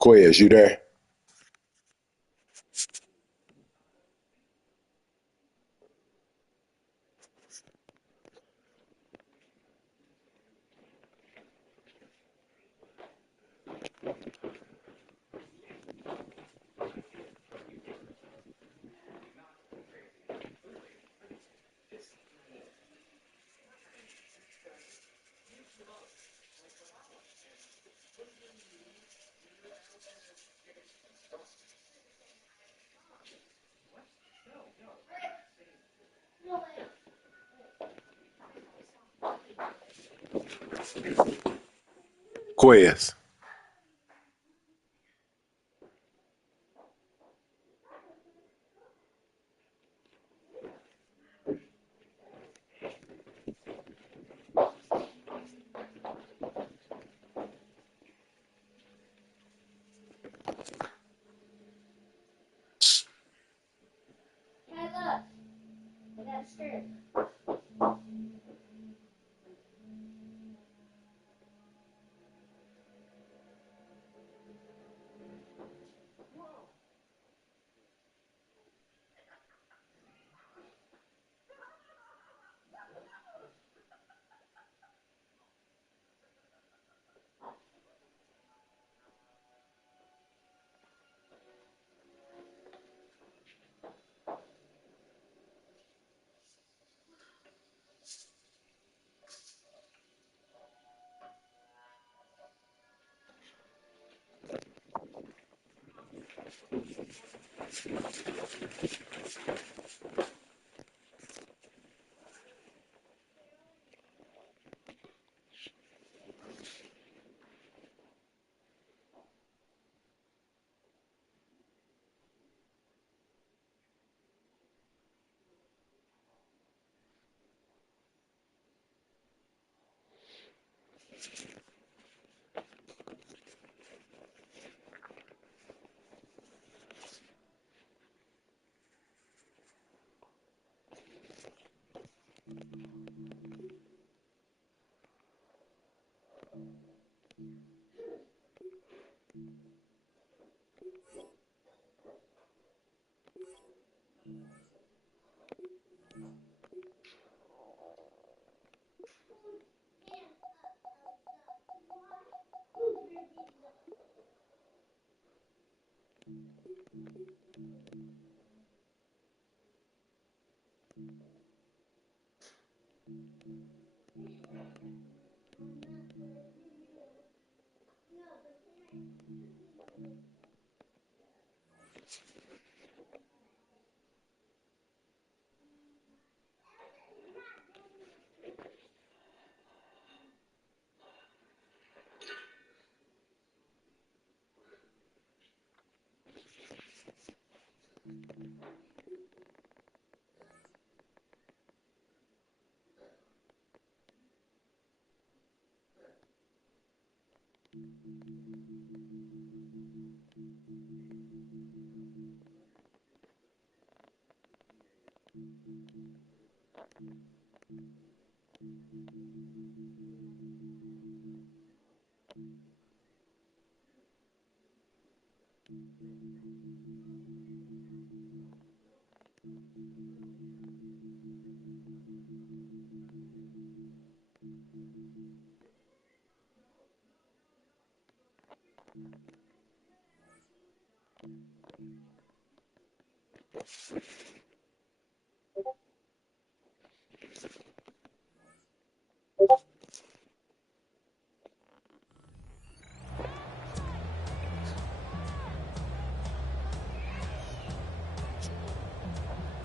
Quez, you there? Quez.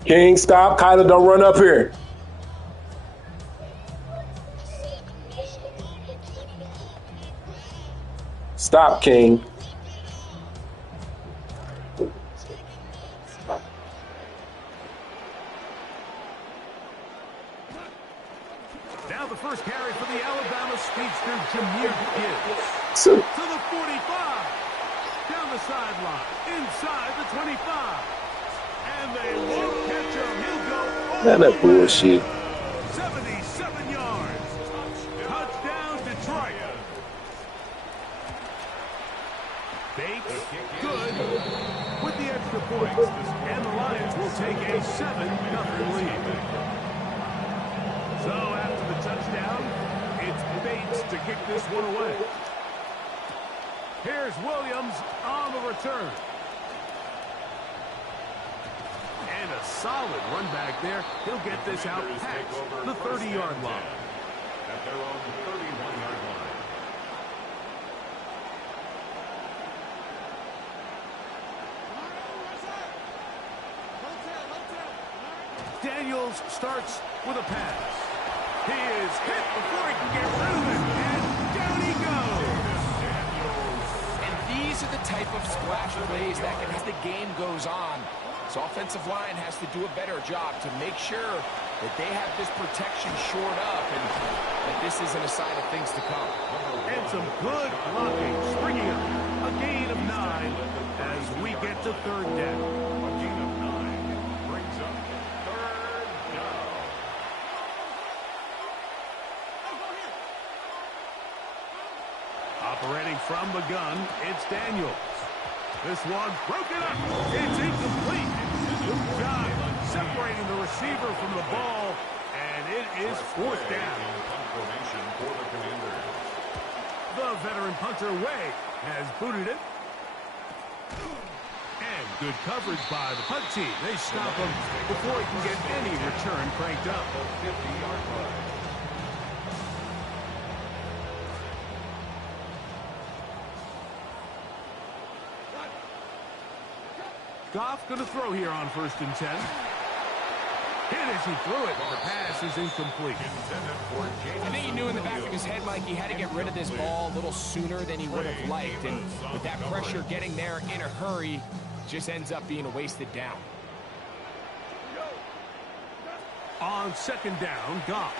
King, stop. Kyler, don't run up here. Stop, King. Now the first carry for the Alabama speedster, Jameer Gibbs. So, To the 45. Down the sideline. Inside the 25. And they won't catch him. He'll go all that the way. bullshit. 77 yards. Touchdown, Detroit. points, and the Lions will take a 7-0 lead. So after the touchdown, it's Bates to kick this one away. Here's Williams on the return. And a solid run back there. He'll get this out past the 30-yard line. At their own 31-yard line. Daniels starts with a pass. He is hit before he can get rid of it, and down he goes. And these are the type of splash plays that can, as the game goes on, this offensive line has to do a better job to make sure that they have this protection shored up and that this isn't a sign of things to come. And some good blocking, springing up. A gain of 9 as we get to third down. A gain of 9 brings up third down. Operating from the gun, it's Daniels. This one broken up. It's incomplete. Good job separating the receiver from the ball, and it is fourth down. Confirmation for the Commanders. The veteran punter Way has booted it. And good coverage by the punt team. They stop him before he can get any return cranked up. 50-yard line. Goff going to throw here on 1st and 10. Hit as he threw it. The pass is incomplete. I think he knew in the back of his head, Mike, he had to get rid of this ball a little sooner than he would have liked. And with that pressure getting there in a hurry, just ends up being a wasted down. On 2nd down, Goff.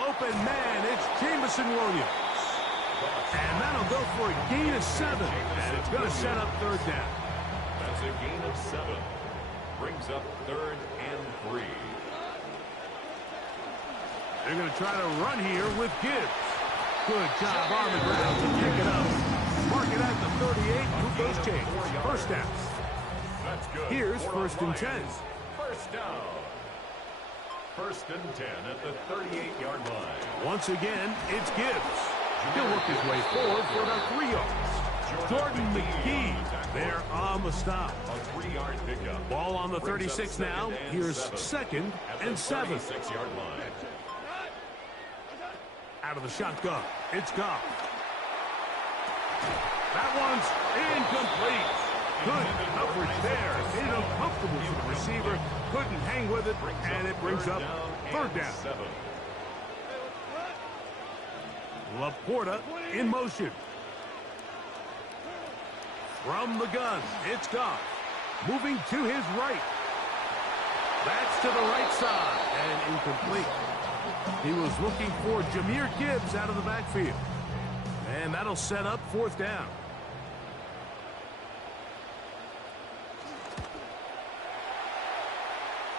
Open man, it's Jamison Williams. And that'll go for a gain of 7. And it's going to set up third down. That's a gain of 7. Brings up 3rd and 3. They're going to try to run here with Gibbs. Good job on the ground to pick it up. Mark it at the 38. Move those chains. First down. That's good. Here's 1st and 10. First down. 1st and 10 at the 38-yard line. Once again, it's Gibbs. He'll work his way forward for about 3 yards. Jordan McGee there on the stop. A 3-yard pickup. Ball on the 36 now. Here's 2nd and 7. 36-yard line. Out of the shotgun, it's Goff. That one's incomplete. Good coverage there. Made it uncomfortable for the receiver. Couldn't hang with it, and it brings up third down. 7. Laporta in motion. From the gun, it's Goff. Moving to his right. That's to the right side, and incomplete. He was looking for Jahmyr Gibbs out of the backfield. And that'll set up 4th down.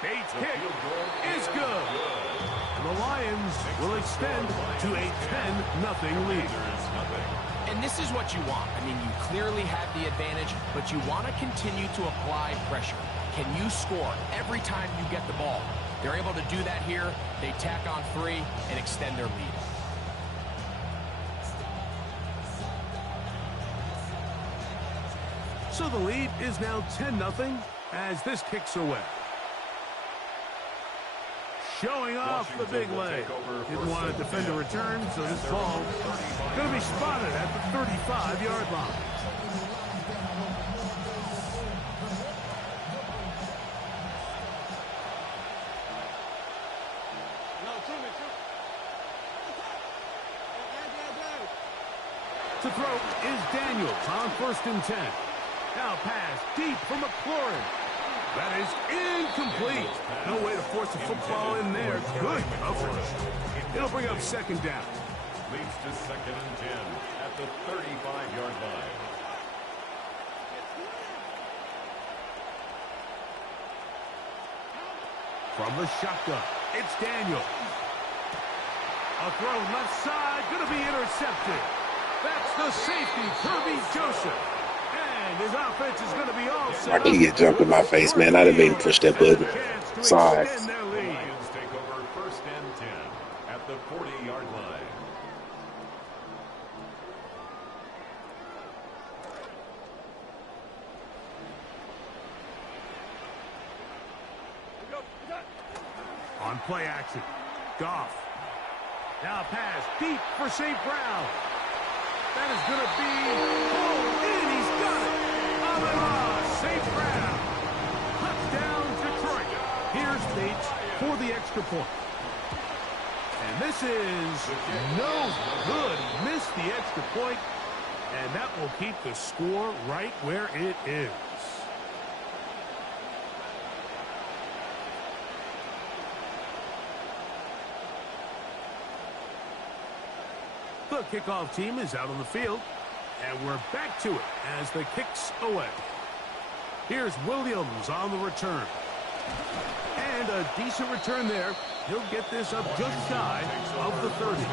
Bates' kick is good. And the Lions will extend to a 10-0 lead. And this is what you want. I mean, you clearly have the advantage, but you want to continue to apply pressure. Can you score every time you get the ball? They're able to do that here. They tack on 3 and extend their lead. So the lead is now 10-0 as this kicks away. Showing off the big leg. Didn't want to defend a return, so this ball going to be spotted at the 35-yard line. To throw is Daniels on 1st and 10. Now pass deep from McLaurin. That is incomplete. No way to force the football in there. Good coverage. It'll bring up 2nd down. Leads to 2nd and 10 at the 35-yard line. From the shotgun, it's Daniel. A throw left side, going to be intercepted. That's the safety, Kirby Joseph. And his offense is going to be all set I can get jumped in my face, man. I didn't mean to push that button. Sorry. Lions take over 1st and 10 at the 40-yard line. On play action, Goff. Now pass deep for St. Brown. That is going to be pulled in. He's got it. St. Brown. Touchdown, Detroit. Here's Bates for the extra point. And this is no good. Missed the extra point, and that will keep the score right where it is. The kickoff team is out on the field, and we're back to it as the kick's away. Here's Williams on the return. And a decent return there. He'll get this up just shy of the 30.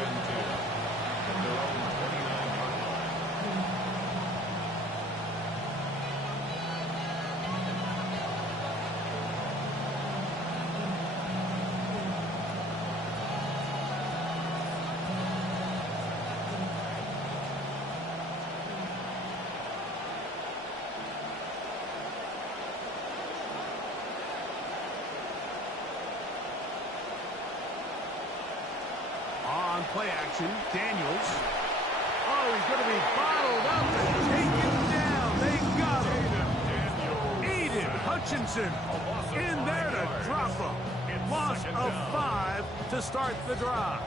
On play action, Daniels. Oh, he's going to be bottled up and taken down. They got him. Aiden Hutchinson in there to drop him. Loss of 5 to start the drive.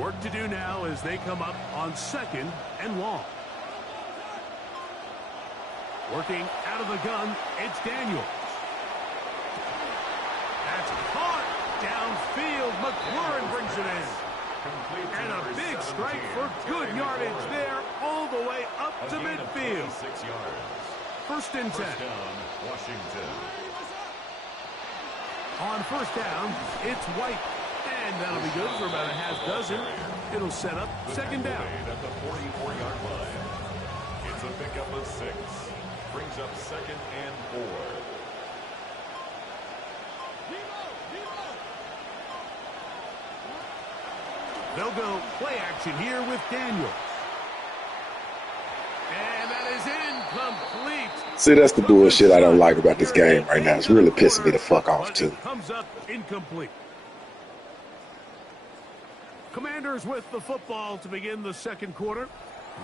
Work to do now as they come up on 2nd and long. Working out of the gun, it's Daniels. That's caught downfield. McLaurin brings it in. And a big strike for good yardage there all the way up to midfield. 6 yards. 1st and 10. First down, Washington. On 1st down, it's White. And that'll be good for about a half dozen. It'll set up 2nd down. At the 44-yard line. It's a pickup of 6. Brings up 2nd and 4. They'll go play action here with Daniels. And that is incomplete. See, that's the bullshit I don't like about this game right now. It's really pissing me the fuck off, too. Comes up incomplete. Commanders with the football to begin the 2nd quarter.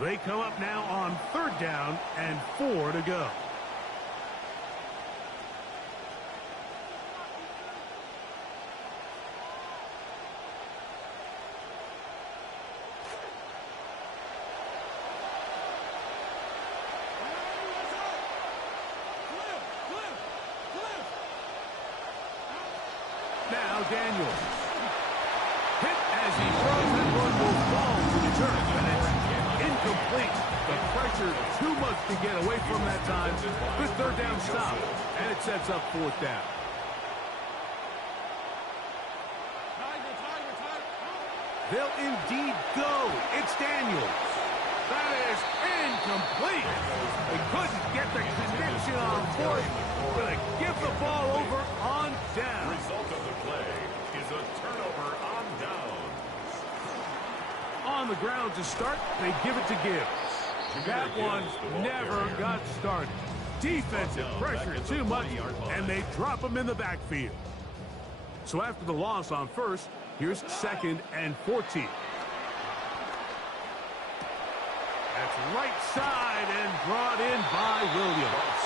They come up now on 3rd down and 4 to go. Now Daniels. Hit as he throws, that one will fall to the turf, and it's incomplete. The pressure too much to get away from that time. Good 3rd down stop, and it sets up 4th down. They'll indeed go. It's Daniels. That is incomplete. They couldn't get the connection on 4th. Going to give the ball over on down. Result of the play is a turnover on downs. On the ground to start, they give it to Gibbs. That one never got started. Defensive pressure too much, and they drop him in the backfield. So after the loss on 1st, here's 2nd and 14. That's right side and brought in by Williams.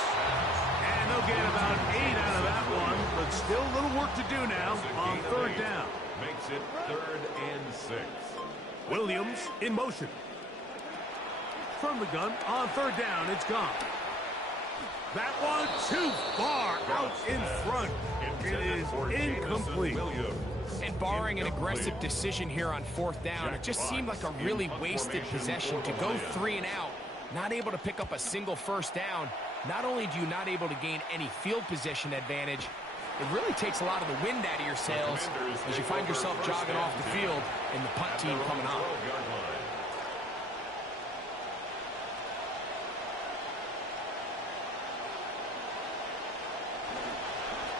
And they'll get about 8 out of that one, but still a little work to do now on 3rd down. Makes it 3rd and 6. Williams in motion. From the gun on 3rd down, it's gone. That one too far out in front. It is incomplete. And barring an aggressive decision here on 4th down, it just seemed like a really wasted possession to go 3 and out, not able to pick up a single 1st down. Not only do you not able to gain any field position advantage, it really takes a lot of the wind out of your sails as you find yourself jogging off the field and the punt team coming on.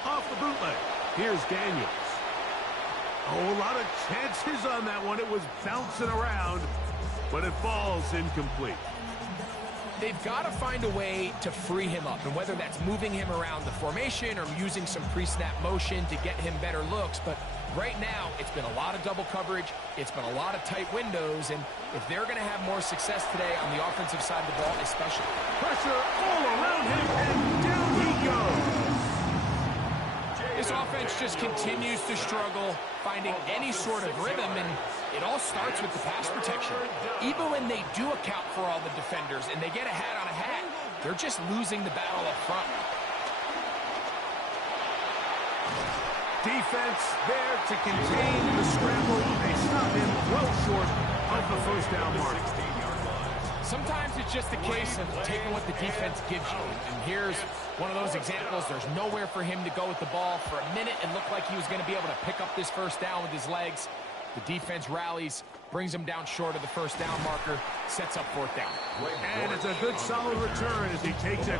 Off the bootleg. Here's Daniels. Oh, a lot of chances on that one. It was bouncing around, but it falls incomplete. They've got to find a way to free him up, and whether that's moving him around the formation or using some pre-snap motion to get him better looks. But right now, it's been a lot of double coverage. It's been a lot of tight windows, and if they're going to have more success today on the offensive side of the ball, especially. Pressure all around him, and down he goes. This offense just continues to struggle finding any sort of rhythm, and it all starts with the pass protection. Even when they do account for all the defenders and they get a hat on a hat, they're just losing the battle up front. Defense there to contain the scramble. They stop him well short of the first down mark. Sometimes it's just a case of taking what the defense gives you. And here's one of those examples. There's nowhere for him to go with the ball. For a minute, it looked like he was going to be able to pick up this first down with his legs. The defense rallies, brings him down short of the first down marker, sets up fourth down. And it's a good solid return as he takes it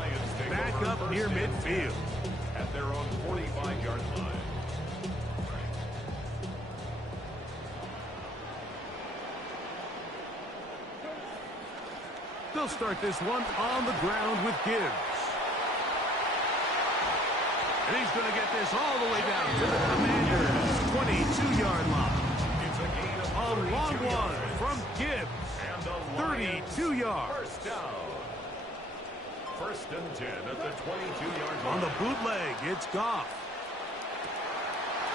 back up near midfield. At their own 45-yard line. They'll start this one on the ground with Gibbs. And he's going to get this all the way down to the Commanders' 22-yard line. A long one from Gibbs. 32 yards. First down. First and 10 at the 22-yard line. On the bootleg, it's Goff.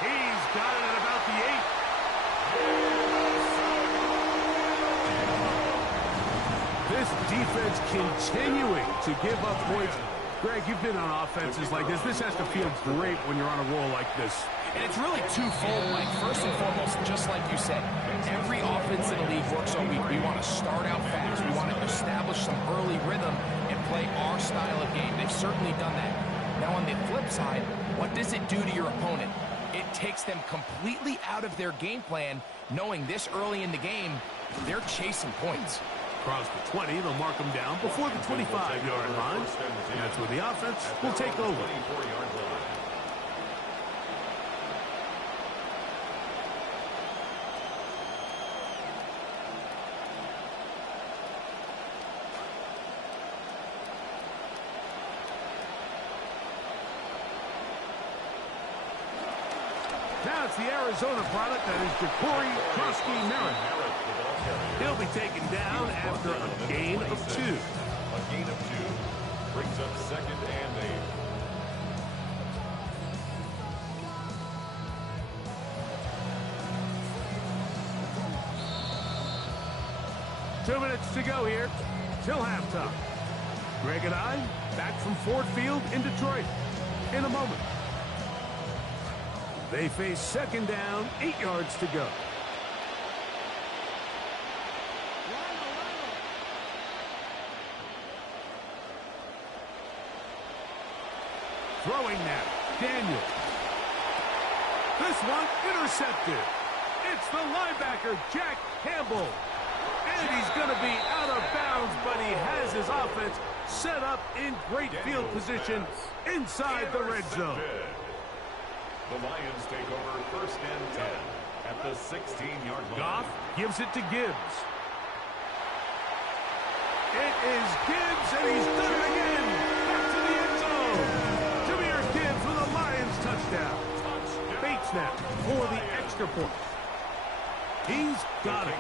He's got it at about the 8. This defense continuing to give up points. Greg, you've been on offenses like this. This has to feel great when you're on a roll like this. And it's really twofold, Mike. First and foremost, just like you said, every offense in the league works all week. We want to start out fast. We want to establish some early rhythm and play our style of game. They've certainly done that. Now, on the flip side, what does it do to your opponent? It takes them completely out of their game plan, knowing this early in the game, they're chasing points. Across the 20, they'll mark them down before the 25-yard line. That's where the offense will take over. Now it's the Arizona product that is Ja'Cory Krosky-Merritt. He'll be taken down after a gain of 2. A gain of 2 brings up second and 8. 2 minutes to go here till halftime. Greg and I back from Ford Field in Detroit in a moment. They face second down, 8 yards to go. Throwing now, Daniels. This one intercepted. It's the linebacker, Jack Campbell. And he's going to be out of bounds, but he has his offense set up in great field position inside the red zone. The Lions take over first and 10 at the 16-yard line. Goff gives it to Gibbs. It is Gibbs, and he's done it again. Back to the end zone. Jahmyr Gibbs with a Lions touchdown. Bait snap for the extra point. He's got it.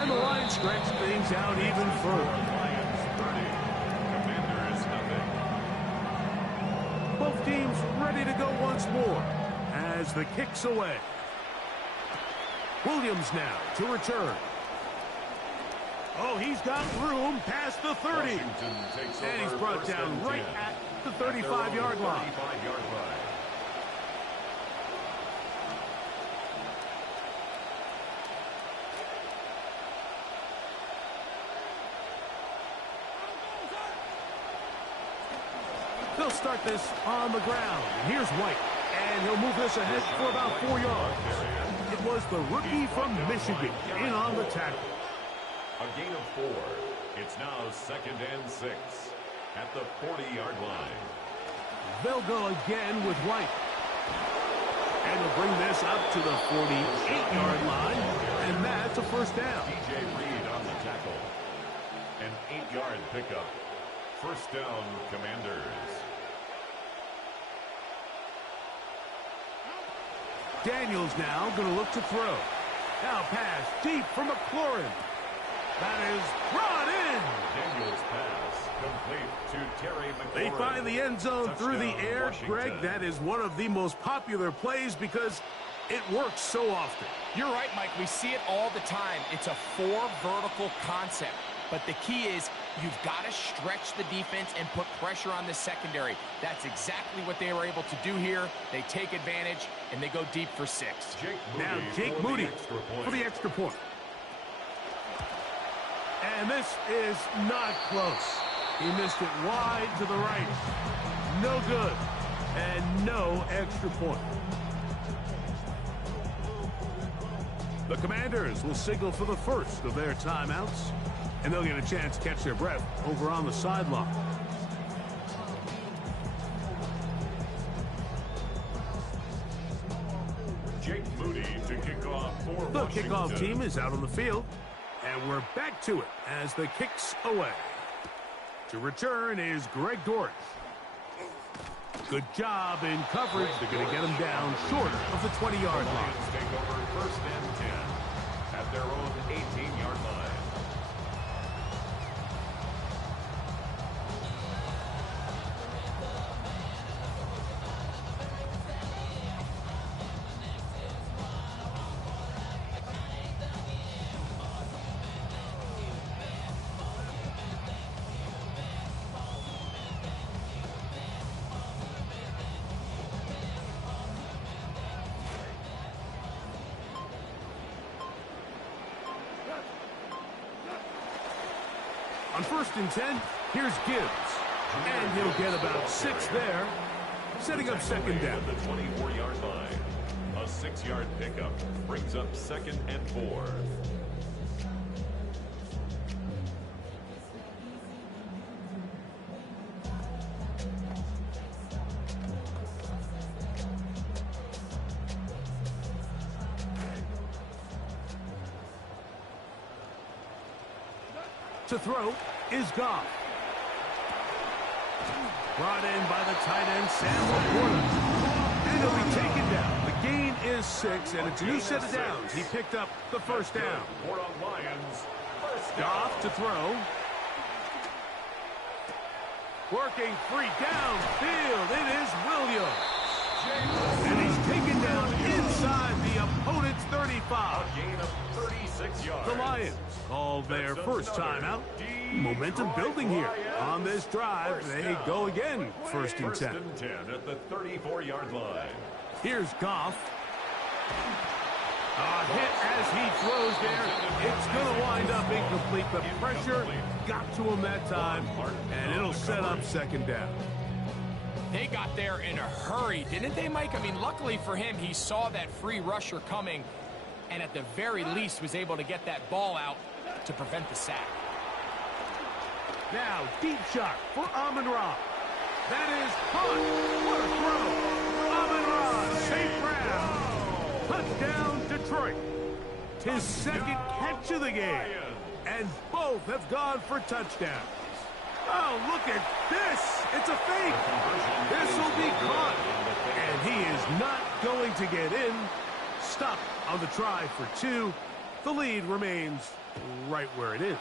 And the Lions stretch things out even further. Lions 30. Commanders nothing. Both teams ready to go once more as the kick's away. Williams now to return. Oh, he's got room past the 30. And he's brought down right at the 35-yard line. They'll start this on the ground. And here's White. And And he'll move this ahead for about 4 yards. It was the rookie from Michigan in on the tackle. A gain of 4. It's now 2nd and 6 at the 40-yard line. They'll go again with White. And they'll bring this up to the 48-yard line. And that's a first down. DJ Reed on the tackle. An 8-yard pickup. First down, Commanders. Daniels now going to look to throw. Now pass deep for McLaurin. That is brought in. Daniels pass complete to Terry McLaurin. They find the end zone Touchdown, through the air. Washington. Greg, that is one of the most popular plays because it works so often. You're right, Mike. We see it all the time. It's a 4 vertical concept. But the key is you've got to stretch the defense and put pressure on the secondary. That's exactly what they were able to do here. They take advantage, and they go deep for 6. Now Jake Moody for the extra point. And this is not close. He missed it wide to the right. No good. And no extra point. The Commanders will signal for the first of their timeouts. And they'll get a chance to catch their breath over on the sideline. Jake Moody to kick off for The Washington. kickoff team is out on the field. And we're back to it as the kick's away. To return is Greg Dortch. Good job in coverage. They're going to get him down short of the 20-yard line. Lions take over 1st and 10 at their own 18-yard line. On 1st and 10, here's Gibbs. And he'll get about 6 there, setting up 2nd down. At the 24-yard line. A 6-yard pickup brings up 2nd and 4. To throw is Goff. Brought in by the tight end, Sam Laporta. And he'll be taken down. The gain is 6, and it's a new set of downs. He picked up the first down. Goff to throw. Working free downfield. It is Williams. And he's taken down inside the opponent's 35. A gain of 36 yards. The Lions call their first timeout. Momentum building here on this drive. They go again, 1st and 10. 1st and 10 at the 34-yard line. Here's Goff. A hit as he throws there. It's going to wind up incomplete. The pressure got to him that time, and it'll set up 2nd down. They got there in a hurry, didn't they, Mike? I mean, luckily for him, he saw that free rusher coming, and at the very least was able to get that ball out to prevent the sack. Now, deep shot for Amon-Ra. That is caught. What a throw. Amon-Ra, safe ground. Touchdown, Detroit. His 2nd catch of the game. And both have gone for touchdowns. Oh, look at this. It's a fake. This will be caught. And he is not going to get in. Stop on the try for 2. The lead remains right where it is.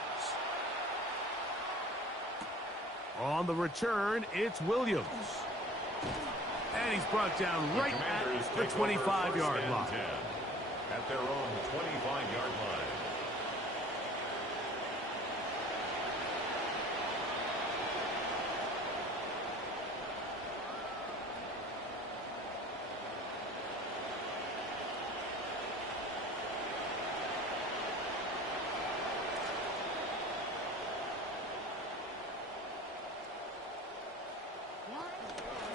On the return, it's Williams. And he's brought down right at the 25-yard line. At their own 25-yard line.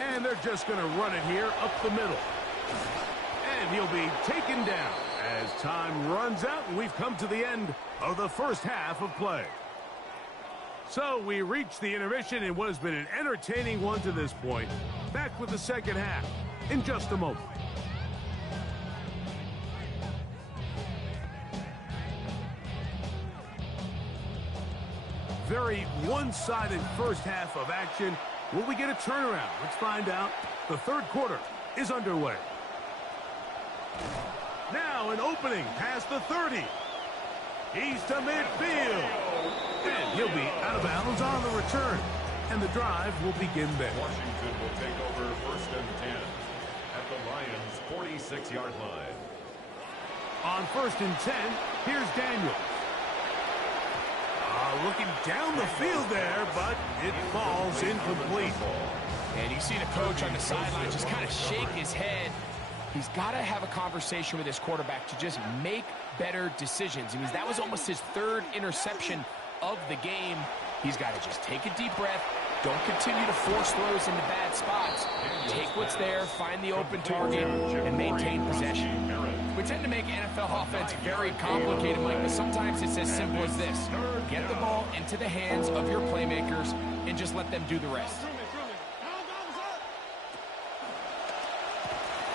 And they're just going to run it here up the middle. And he'll be taken down as time runs out, and we've come to the end of the first half of play. So we reach the intermission in what has been an entertaining one to this point. Back with the second half in just a moment. Very one-sided first half of action. Will we get a turnaround? Let's find out. The third quarter is underway. Now an opening past the 30. He's to midfield. And he'll be out of bounds on the return. And the drive will begin there. Washington will take over first and 10 at the Lions' 46-yard line. On first and 10, here's Daniels. Looking down the field there, but it falls incomplete. And you see the coach on the sideline just kind of shake his head. He's got to have a conversation with his quarterback to just make better decisions. I mean, that was almost his third interception of the game. He's got to just take a deep breath. Don't continue to force throws into bad spots. Take what's there, find the open target, and maintain possession. We tend to make NFL offense very complicated, Mike, but sometimes it's as simple as this. Get the ball into the hands of your playmakers and just let them do the rest.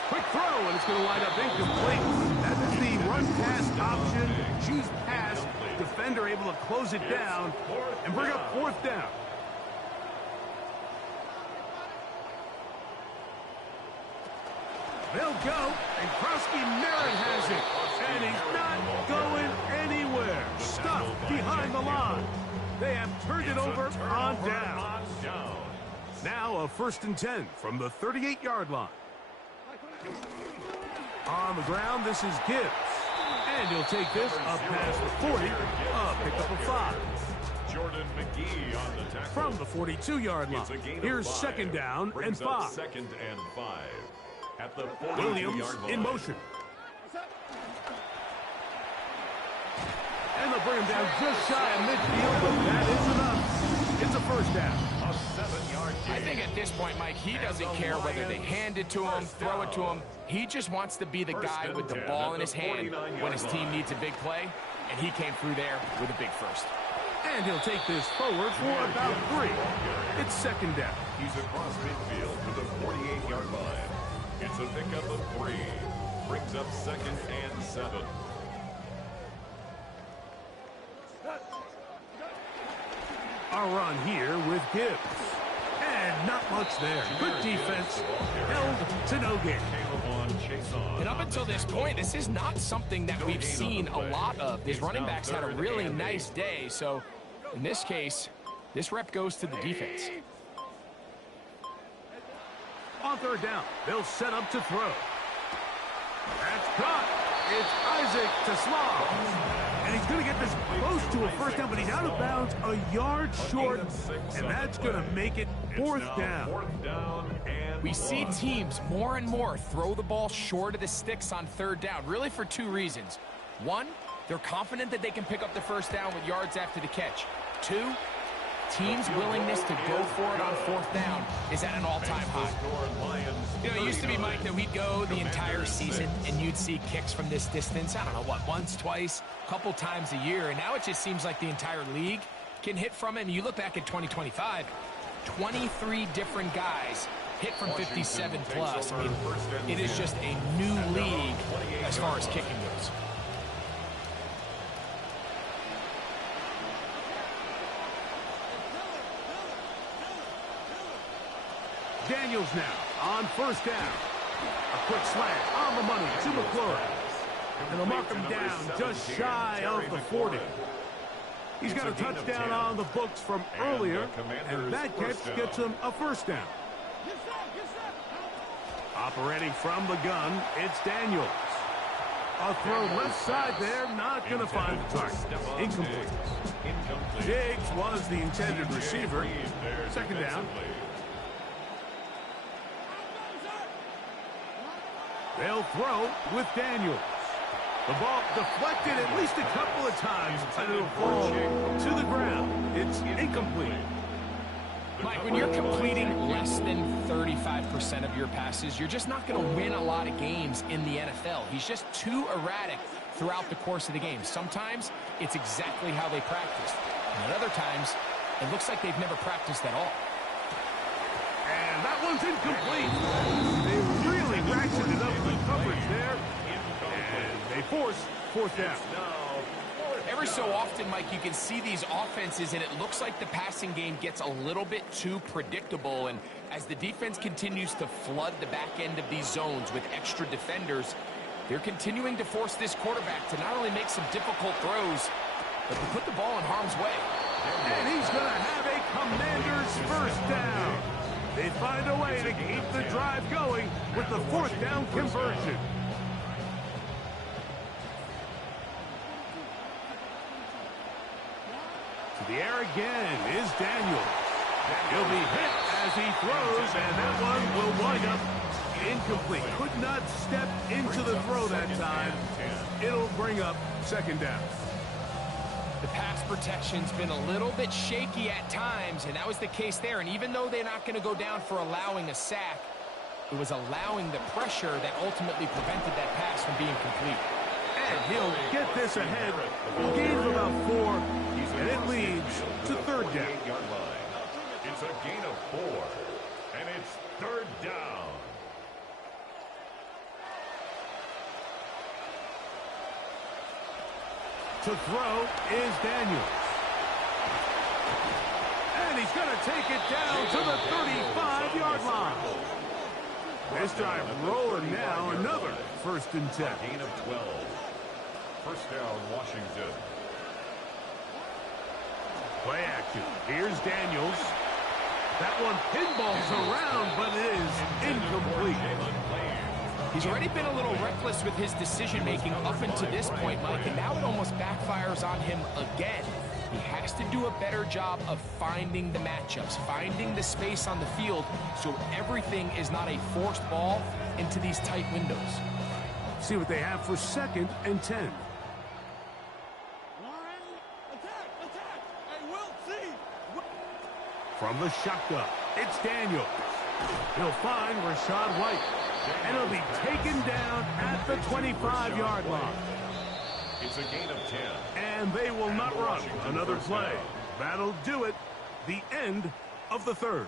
Quick throw, and it's going to line up incomplete. That is the run-pass option. She's passed. Defender able to close it down and bring up fourth down. They'll go, and Krosky Merritt has it. And he's not going anywhere. Stuffed behind the line. They have turned it over on down. Now a first and 10 from the 38-yard line. On the ground, this is Gibbs. And he'll take this up past the 40, pick up a 5. Jordan McGee on the tackle. From the 42-yard line, here's second down and 5. Second and 5 at the 42-yard Williams line. in motion. And they'll bring him down just shy of midfield, but that is enough. It's a first down. A 7-yard gain. I think at this point, Mike, he doesn't care whether they hand it to him, throw it to him. He just wants to be the guy with the ball in his hand when his team needs a big play, and he came through there with a big first. And he'll take this forward for about 3. It's second down. He's across midfield to the 48-yard line. It's a pickup of 3. Brings up second and 7. A run here with Gibbs. And not much there. Good defense. Held to no gain. And up until this point, this is not something that we've seen a lot of. His running backs had a really nice day. So in this case, this rep goes to the defense. On third down, they'll set up to throw. That's caught. It's Isaac to Slav. And he's going to get this close to a first down, but he's out of bounds a yard short, and that's going to make it fourth down. We see teams more and more throw the ball short of the sticks on third down, really for 2 reasons. 1, they're confident that they can pick up the first down with yards after the catch. 2, teams' willingness to go for it on fourth down is at an all-time high. You know, it used to be, Mike, that we'd go the entire season and you'd see kicks from this distance, I don't know, what, once, twice, a couple times a year, and now it just seems like the entire league can hit from it. And you look back at 2025, 23 different guys hit from 57 plus. I mean, it is just a new league as far as kicking goes. Daniels now on first down. A quick slant on the money to McClure. And they'll mark him down just shy of the 40. He's got a touchdown on the books from earlier, and that catch gets him a first down. Operating from the gun, it's Daniels. A throw left side there, not going to find the target. Incomplete. Diggs was the intended receiver. Second down. They'll throw with Daniels. The ball deflected at least a couple of times, and it'll fall to the ground. It's incomplete. Mike, when you're completing less than 35% of your passes, you're just not going to win a lot of games in the NFL. He's just too erratic throughout the course of the game. Sometimes it's exactly how they practiced. And at other times, it looks like they've never practiced at all. And that one's incomplete. They really ratcheted up the coverage there. And they force fourth down. Every so often, Mike, you can see these offenses, and it looks like the passing game gets a little bit too predictable. And as the defense continues to flood the back end of these zones with extra defenders, they're continuing to force this quarterback to not only make some difficult throws, but to put the ball in harm's way. And he's going to have a Commander's first down. They find a way to keep the drive going with the fourth down conversion. To the air again is Daniels. He'll be hit as he throws, and that one will wind up incomplete. Could not step into the throw that time. It'll bring up second down. The pass protection's been a little bit shaky at times, and that was the case there. And even though they're not going to go down for allowing a sack, it was allowing the pressure that ultimately prevented that pass from being complete. And he'll get this ahead. Gain of about 4, and it leads to third down. It's a gain of 4, and it's third down. To throw is Daniels. And he's going to take it down to the 35-yard line. This drive rolling now, another first and 10. Gain of 12. First down, Washington. Play action. Here's Daniels. That one pinballs around, but it is incomplete. He's already been a little reckless with his decision-making up until this point, Mike, and now it almost backfires on him again. He has to do a better job of finding the matchups, finding the space on the field, so everything is not a forced ball into these tight windows. See what they have for second and 10. From the shotgun, it's Daniels. He'll find Rachaad White. And he'll be taken down at the 25-yard line. It's a gain of 10. And they will not run another play. That'll do it. The end of the third.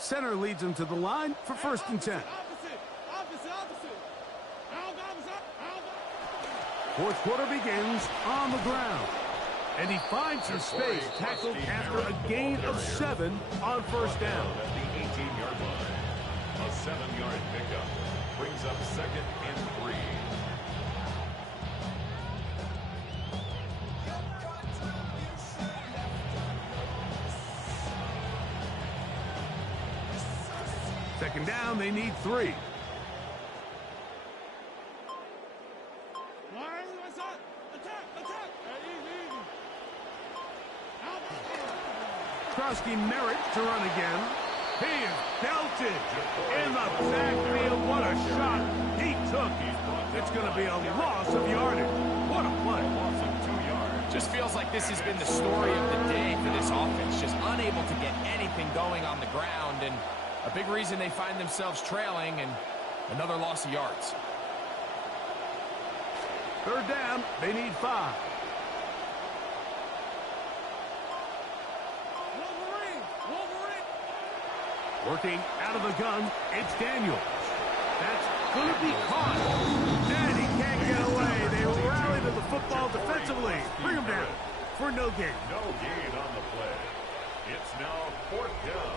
Center leads him to the line for first and 10. Fourth quarter begins on the ground. And he finds his space tackled after a gain of 7 on first down. At the 18-yard line. A 7-yard pickup brings up second and 3. Second down, they need 3. Krowski Merritt to run again. He is belted in the backfield. What a shot he took. It's going to be a loss of yardage. What a play. Loss of 2 yards. Just feels like this has been the story of the day for this offense. Just unable to get anything going on the ground, and a big reason they find themselves trailing, and another loss of yards. Third down, they need 5. Working out of the gun, it's Daniels. That's going to be caught. And he can't get away. They rally to the football defensively. Bring him down for no gain. No gain on the play. It's now fourth down.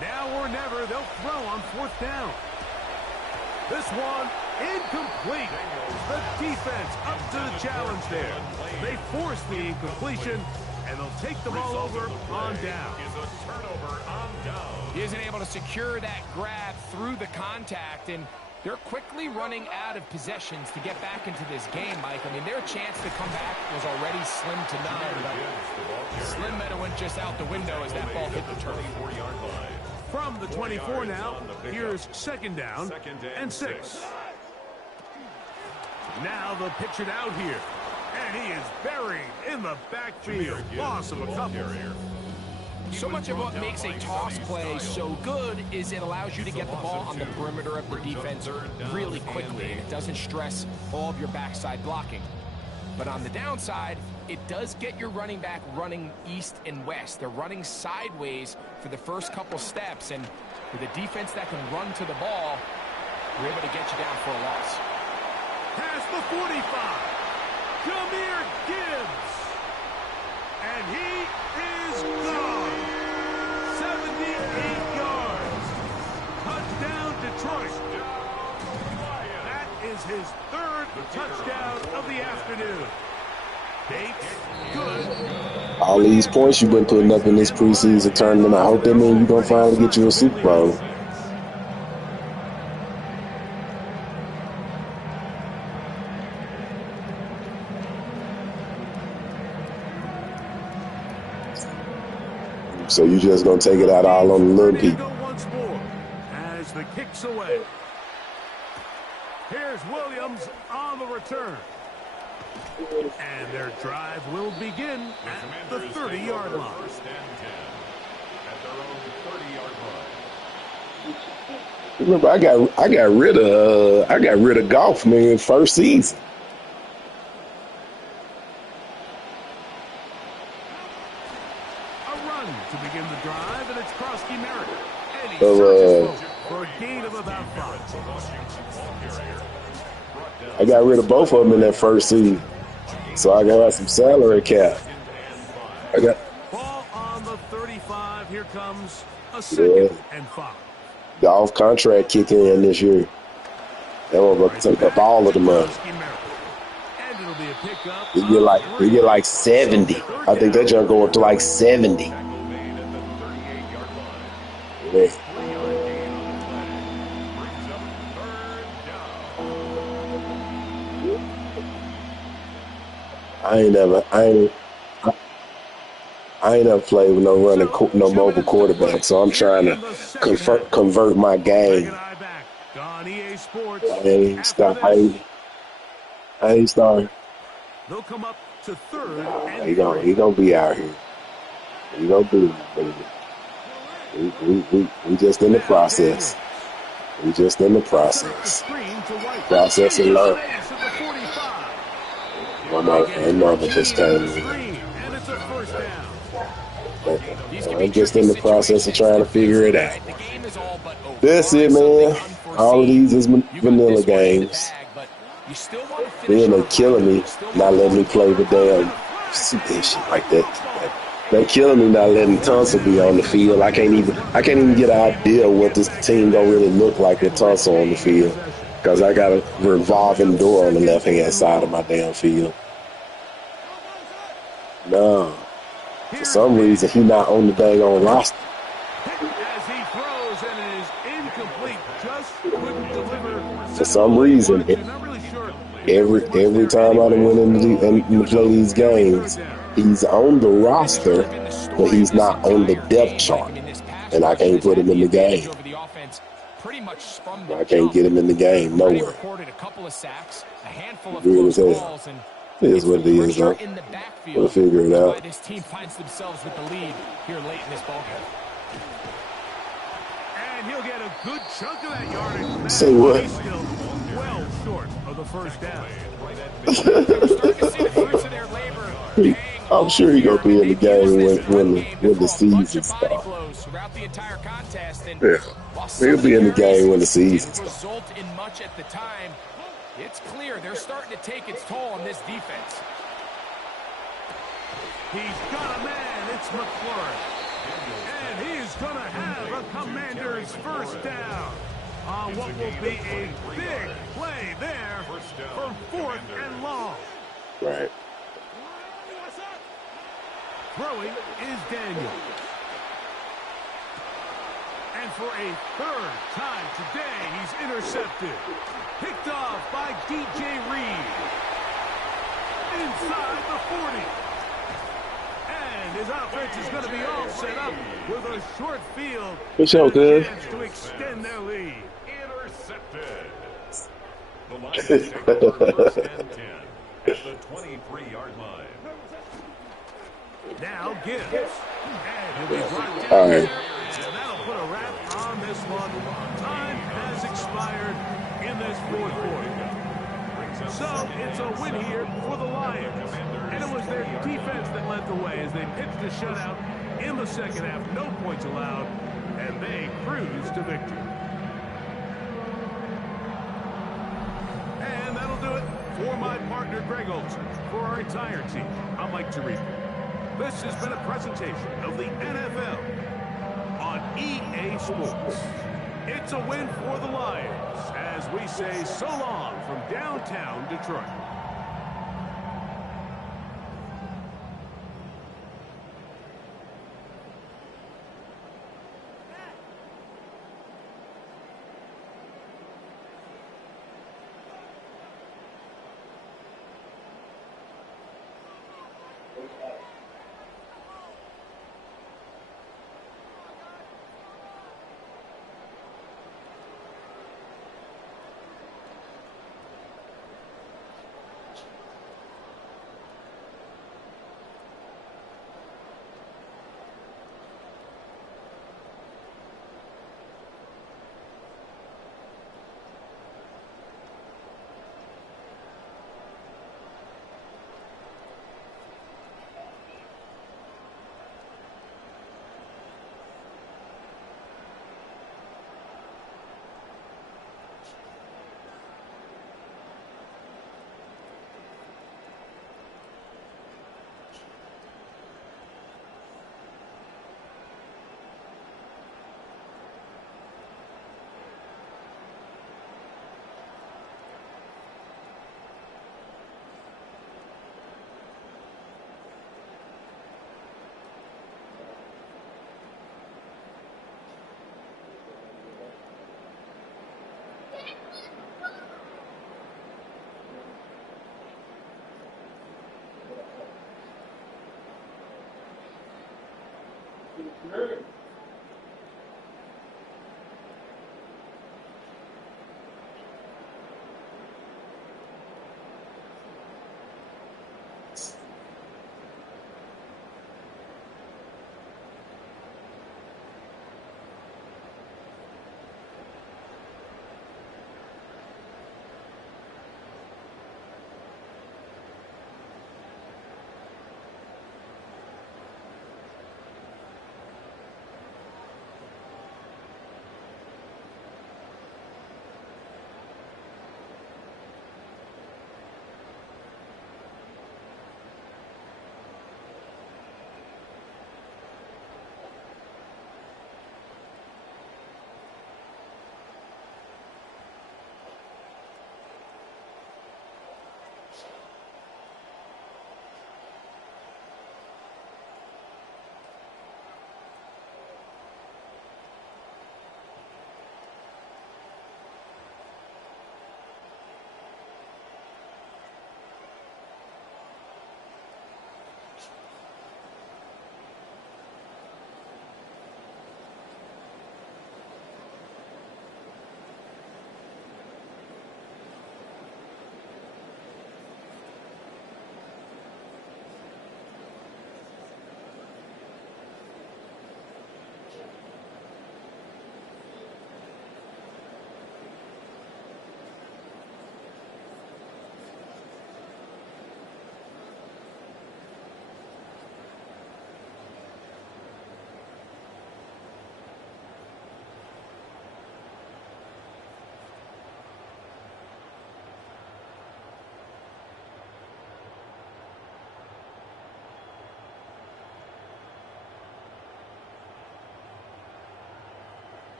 Now or never, they'll throw on fourth down. This one incomplete. The defense up to the challenge there. They force the incompletion, And they'll take the ball over on down. He isn't able to secure that grab through the contact, and they're quickly running out of possessions to get back into this game, Mike. I mean, their chance to come back was already slim to none, but slim might have went just out the window as that ball hit the turf. From the 24 now, here's second down and 6. Now they'll pitch it out here. And he is buried in the backfield. Loss of a couple here. So much of what makes a toss play so good is it allows you to get the ball on the perimeter of the defense really quickly, and it doesn't stress all of your backside blocking. But on the downside, it does get your running back running east and west. They're running sideways for the first couple steps, and with a defense that can run to the ball, we're able to get you down for a loss. Past the 45. Jahmyr Gibbs. And he is gone. 78 yards. Touchdown, Detroit. That is his third touchdown of the afternoon. Bates, good. All these points you've been putting up in this preseason tournament, I hope that means you're going to finally get you a Super Bowl. So you just going to take it out all on the little people. Once more as the kick's away. Here's Williams on the return. And their drive will begin at the 30-yard line. Remember, I got rid of golf, man, first season. To begin the drive, and it's Krosky Merritt. And he searches for a gain of about 5. I got rid of both of them in that first season, so I got some salary cap. I got ball on the 35. Here comes a second and 5. Golf contract kicking in this year. That one will take up all of the money. And it'll be a pickup. We get like 70. I think that junk go up to like 70. Yeah. I ain't never played with no mobile quarterback, so I'm trying to convert my game. I ain't starting. They'll come up to third. He gonna be out here. He gonna do it, baby. We just in the process. We just in the process. Process and learn. My mother just came in. I'm just in the process of trying to figure it out. That's it, man. All of these is vanilla games. Then they're killing me, not letting me play the damn shit like that. They're killing me not letting Tunsil be on the field. I can't even get an idea what this team gonna really look like with Tunsil on the field, because I got a revolving door on the left hand side of my damn field. No, for some reason he not on the dang on roster. As he throws and it is incomplete, just couldn't deliver. For some reason, every time I went in to play these games, he's on the roster, but he's not on the depth chart, and I can't put him in the game. I can't get him in the game nowhere. Weird as hell. It is what it is, though. We'll figure it out. This team finds themselves with the lead here late in this ballgame. And he'll get a good chunk of that yardage. Say what? He's still well short of the first down. I'm sure he's going to be in the game when the season starts. Yeah, he'll be in the game when the season starts. It's clear they're starting to take its toll on this defense. He's got a man. It's McLaurin. And he's going to have a Commander's first down on what will be a big play there for 4th and long. Right. Throwing is Daniel. And for a third time today, he's intercepted. Picked off by DJ Reed. Inside the 40. And his offense is going to be all set up with a short field. Good show, good. Chance to extend their lead. Intercepted. The Lions take over first and 10 at the 23-yard line. Now Gibbs. And he'll be brought down. All right. And that'll put a wrap on this one. Time has expired in this fourth quarter. So it's a win here for the Lions. And it was their defense that led the way as they pitched a shutout in the second half. No points allowed. And they cruised to victory. And that'll do it for my partner Greg Olson. For our entire team, I'm Mike Tirico. This has been a presentation of the NFL on EA Sports. It's a win for the Lions as we say so long from downtown Detroit.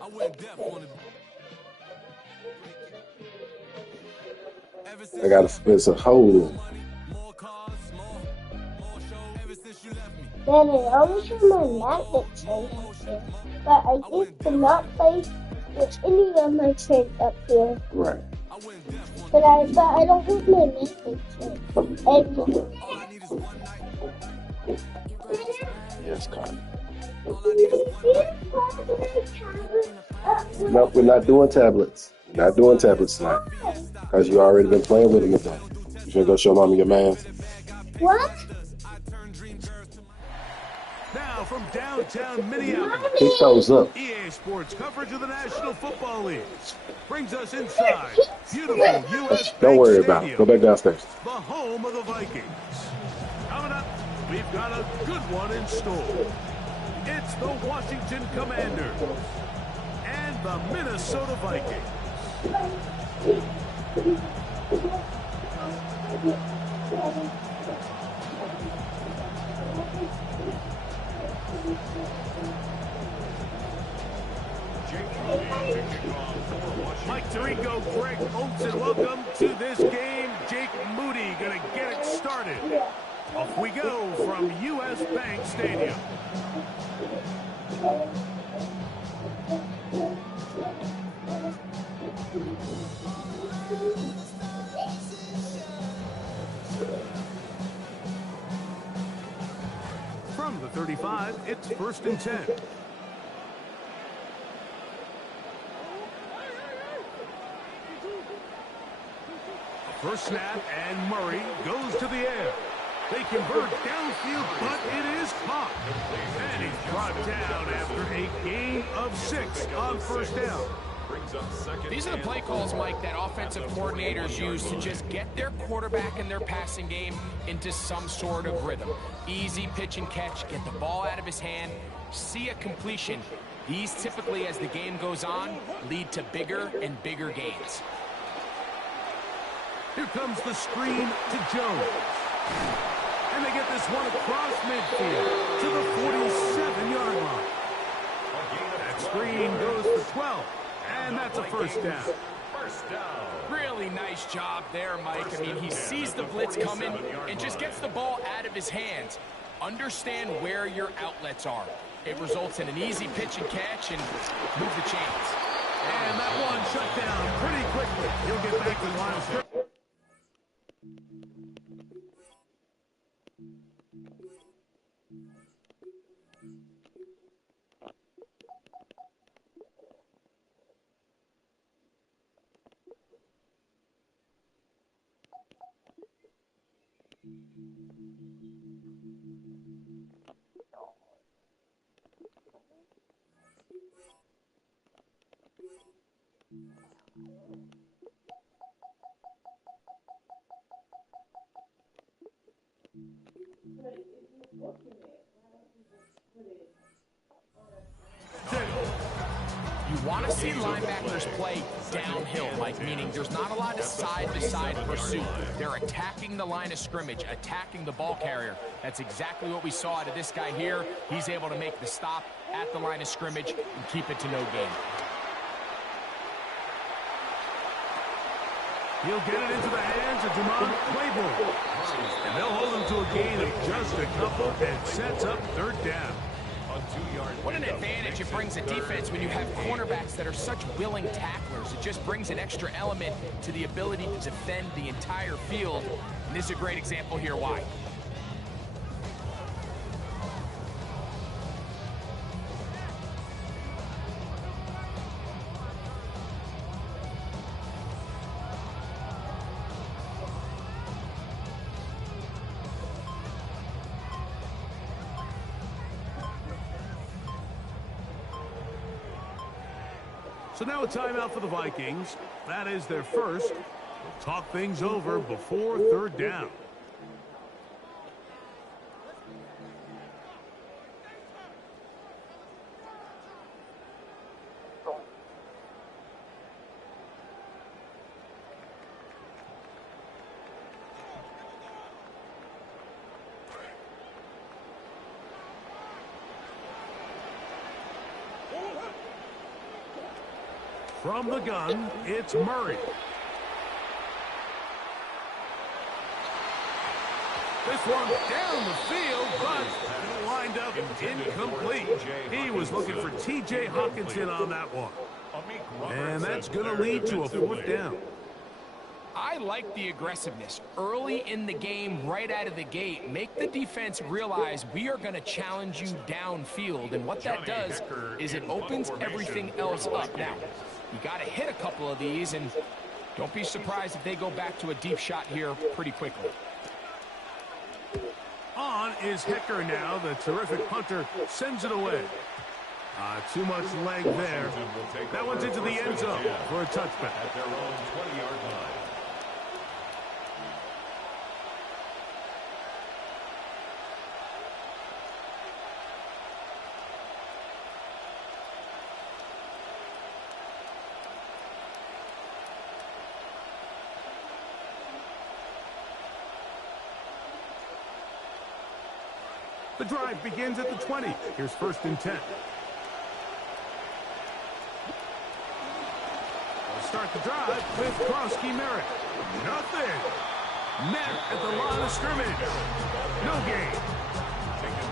I went deaf on it. I got to, it's a hold. Then I always have my magnet train up here, but I just cannot play with any of my trains up here. Right. But I don't have my magnet train. Yes, Connie. No, we're not doing tablets. We're not doing tablets tonight. Because you already been playing with them today. You should go show Mama your man. What? Now from downtown Minneapolis, Pick those up. EA Sports coverage of the National Football League brings us inside beautiful U.S. Don't Bank worry about it. Stadium, Go back downstairs. the home of the Vikings. Coming up, we've got a good one in store. It's the Washington Commanders and the Minnesota Vikings. Mike Tirico, Greg Oates, and welcome to this game. Jake Moody going to get it started. Off we go from U.S. Bank Stadium. From the 35, it's 1st and 10. First snap, and Murray goes to the air. They convert downfield, but it is caught. And he's brought down after a gain of 6 on 1st down. These are the play calls, Mike, that offensive coordinators use to just get their quarterback and their passing game into some sort of rhythm. Easy pitch and catch, get the ball out of his hand, see a completion. These typically, as the game goes on, lead to bigger and bigger gains. Here comes the screen to Jones. And they get this one across midfield to the 47-yard line. That screen goes for 12, and that's a 1st down. Really nice job there, Mike. I mean, he sees the blitz coming and just gets the ball out of his hands. Understand where your outlets are. It results in an easy pitch and catch and move the chains. And that one shut down pretty quickly. He'll get back to the line of scrimmage. want to see linebackers play downhill, Mike, meaning there's not a lot of side-to-side pursuit. They're attacking the line of scrimmage, attacking the ball carrier. That's exactly what we saw out of this guy here. He's able to make the stop at the line of scrimmage and keep it to no gain. He'll get it into the hands of Jamon Claiborne. And they'll hold him to a gain of just a couple and sets up third down. What an advantage it brings a defense when you have cornerbacks that are such willing tacklers. It just brings an extra element to the ability to defend the entire field. And this is a great example here why. So now a timeout for the Vikings. That is their first. We'll talk things over before third down. From the gun, it's Murray. This one down the field, but lined up incomplete. He was looking for T.J. Hawkinson on that one. And that's going to lead to a fourth down. I like the aggressiveness early in the game, right out of the gate. Make the defense realize we are going to challenge you downfield. And what that does is it opens everything else up. Now, you got to hit a couple of these, and don't be surprised if they go back to a deep shot here pretty quickly. On is Hecker now. The terrific punter sends it away. Too much leg there. That one's into the end zone for a touchback. At their own 20-yard line. The drive begins at the 20. Here's first and 10. We'll start the drive with Krosky Merritt. Nothing. Met at the line of scrimmage. No gain.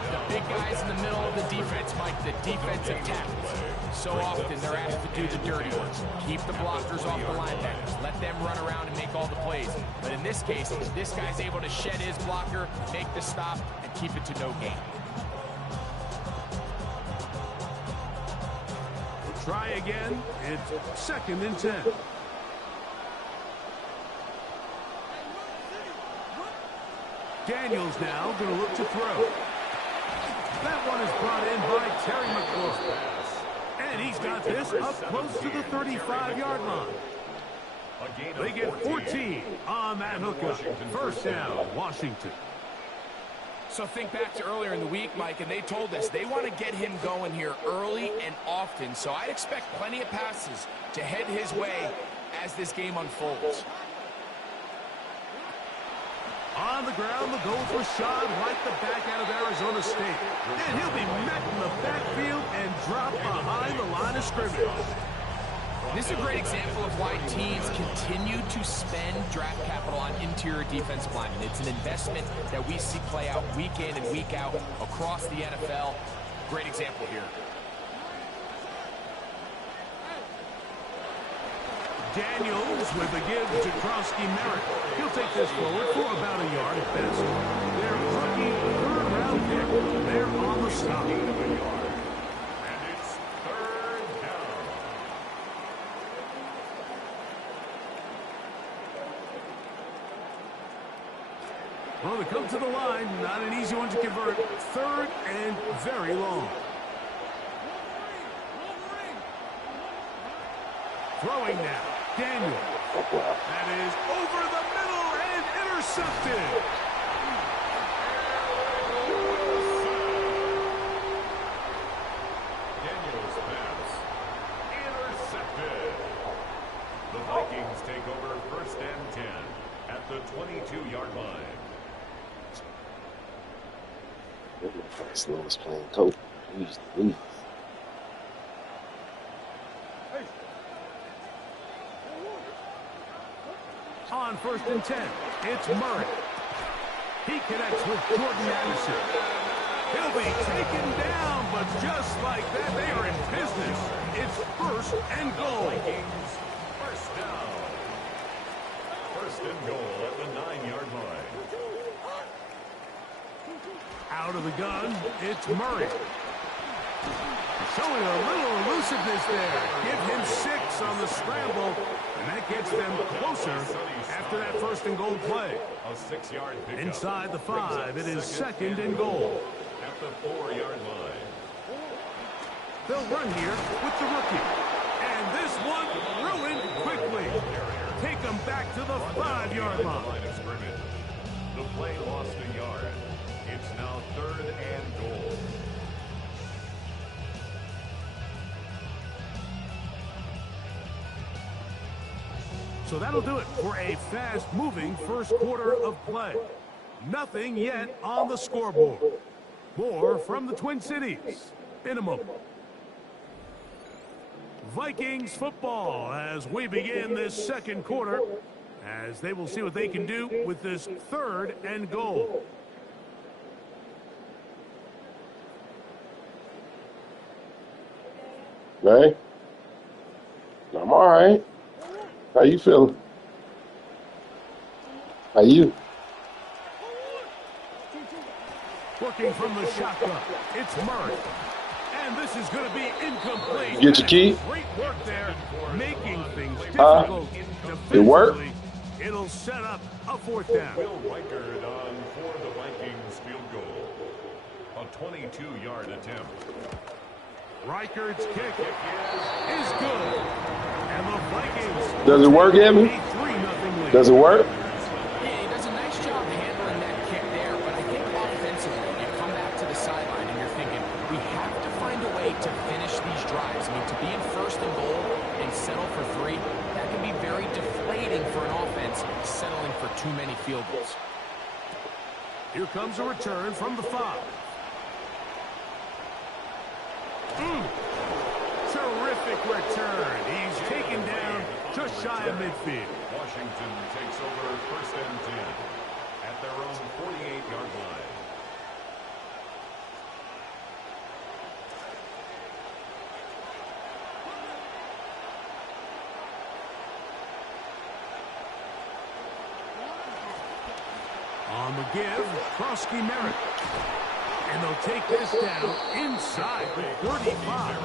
The big guys in the middle of the defense, Mike, the defensive tackles. So often they're asked to do the dirty work. Keep the blockers off the linebackers. Let them run around and make all the plays. But in this case, this guy's able to shed his blocker, make the stop, and keep it to no gain. We'll try again. It's second and 10. Daniels now going to look to throw. That one is brought in by Terry McLaurin. And he's got this up close to the 35-yard line. They get 14 on that hookup. First down, Washington. So think back to earlier in the week, Mike, and they told us they want to get him going here early and often. So I'd expect plenty of passes to head his way as this game unfolds. On the ground, the goal for Sean, right the back out of Arizona State. And he'll be met in the backfield and dropped behind the line of scrimmage. This is a great example of why teams continue to spend draft capital on interior defensive linemen. It's an investment that we see play out week in and week out across the NFL. Great example here. Daniels with a give to Krosky Merritt. He'll take this forward for about a yard at best. Their rookie third-round pick. They're on the stop. And it's third down. Well, they come to the line. Not an easy one to convert. Third and very long. Throwing now. Daniel. That is over the middle and intercepted. Daniel's pass take over 1st and 10 at the 22-yard line. Slowest playing coach. Jeez. On 1st and 10, it's Murray. He connects with Jordan Anderson. He'll be taken down, but just like that, they are in business. It's 1st and goal. First down. 1st and goal at the 9-yard line. Out of the gun, it's Murray. Showing a little elusiveness there. Give him 6 on the scramble, and that gets them closer after that 1st and goal play. A 6-yard pickup. Inside the 5, it is 2nd and goal. At the 4-yard line. They'll run here with the rookie. And this one ruined quickly. Take them back to the 5-yard line. Of scrimmage. The play lost a yard. It's now 3rd and goal. So that'll do it for a fast-moving first quarter of play. Nothing yet on the scoreboard. More from the Twin Cities in a moment. Vikings football as we begin this second quarter, as they will see what they can do with this 3rd and goal. Hey, I'm all right. How you feeling? How you? Working from the shotgun, it's Murray. And this is going to be incomplete. You get your key? Great work there, making things difficult. It worked? It'll set up a 4th down. Will Reichard on for the Vikings field goal. A 22-yard attempt. Reichard's kick is good. And the Vikings... Does it work, Evan? Does it work? Yeah, he does a nice job handling that kick there, but I think offensively, you come back to the sideline and you're thinking, we have to find a way to finish these drives. I mean, to be in 1st and goal and settle for 3, that can be very deflating for an offense settling for too many field goals. Here comes a return from the 5. Terrific return. He's taken down just shy of midfield. Washington takes over 1st and 10 at their own 48-yard line. On the give, Krosky Merritt. And they'll take this down inside the 35.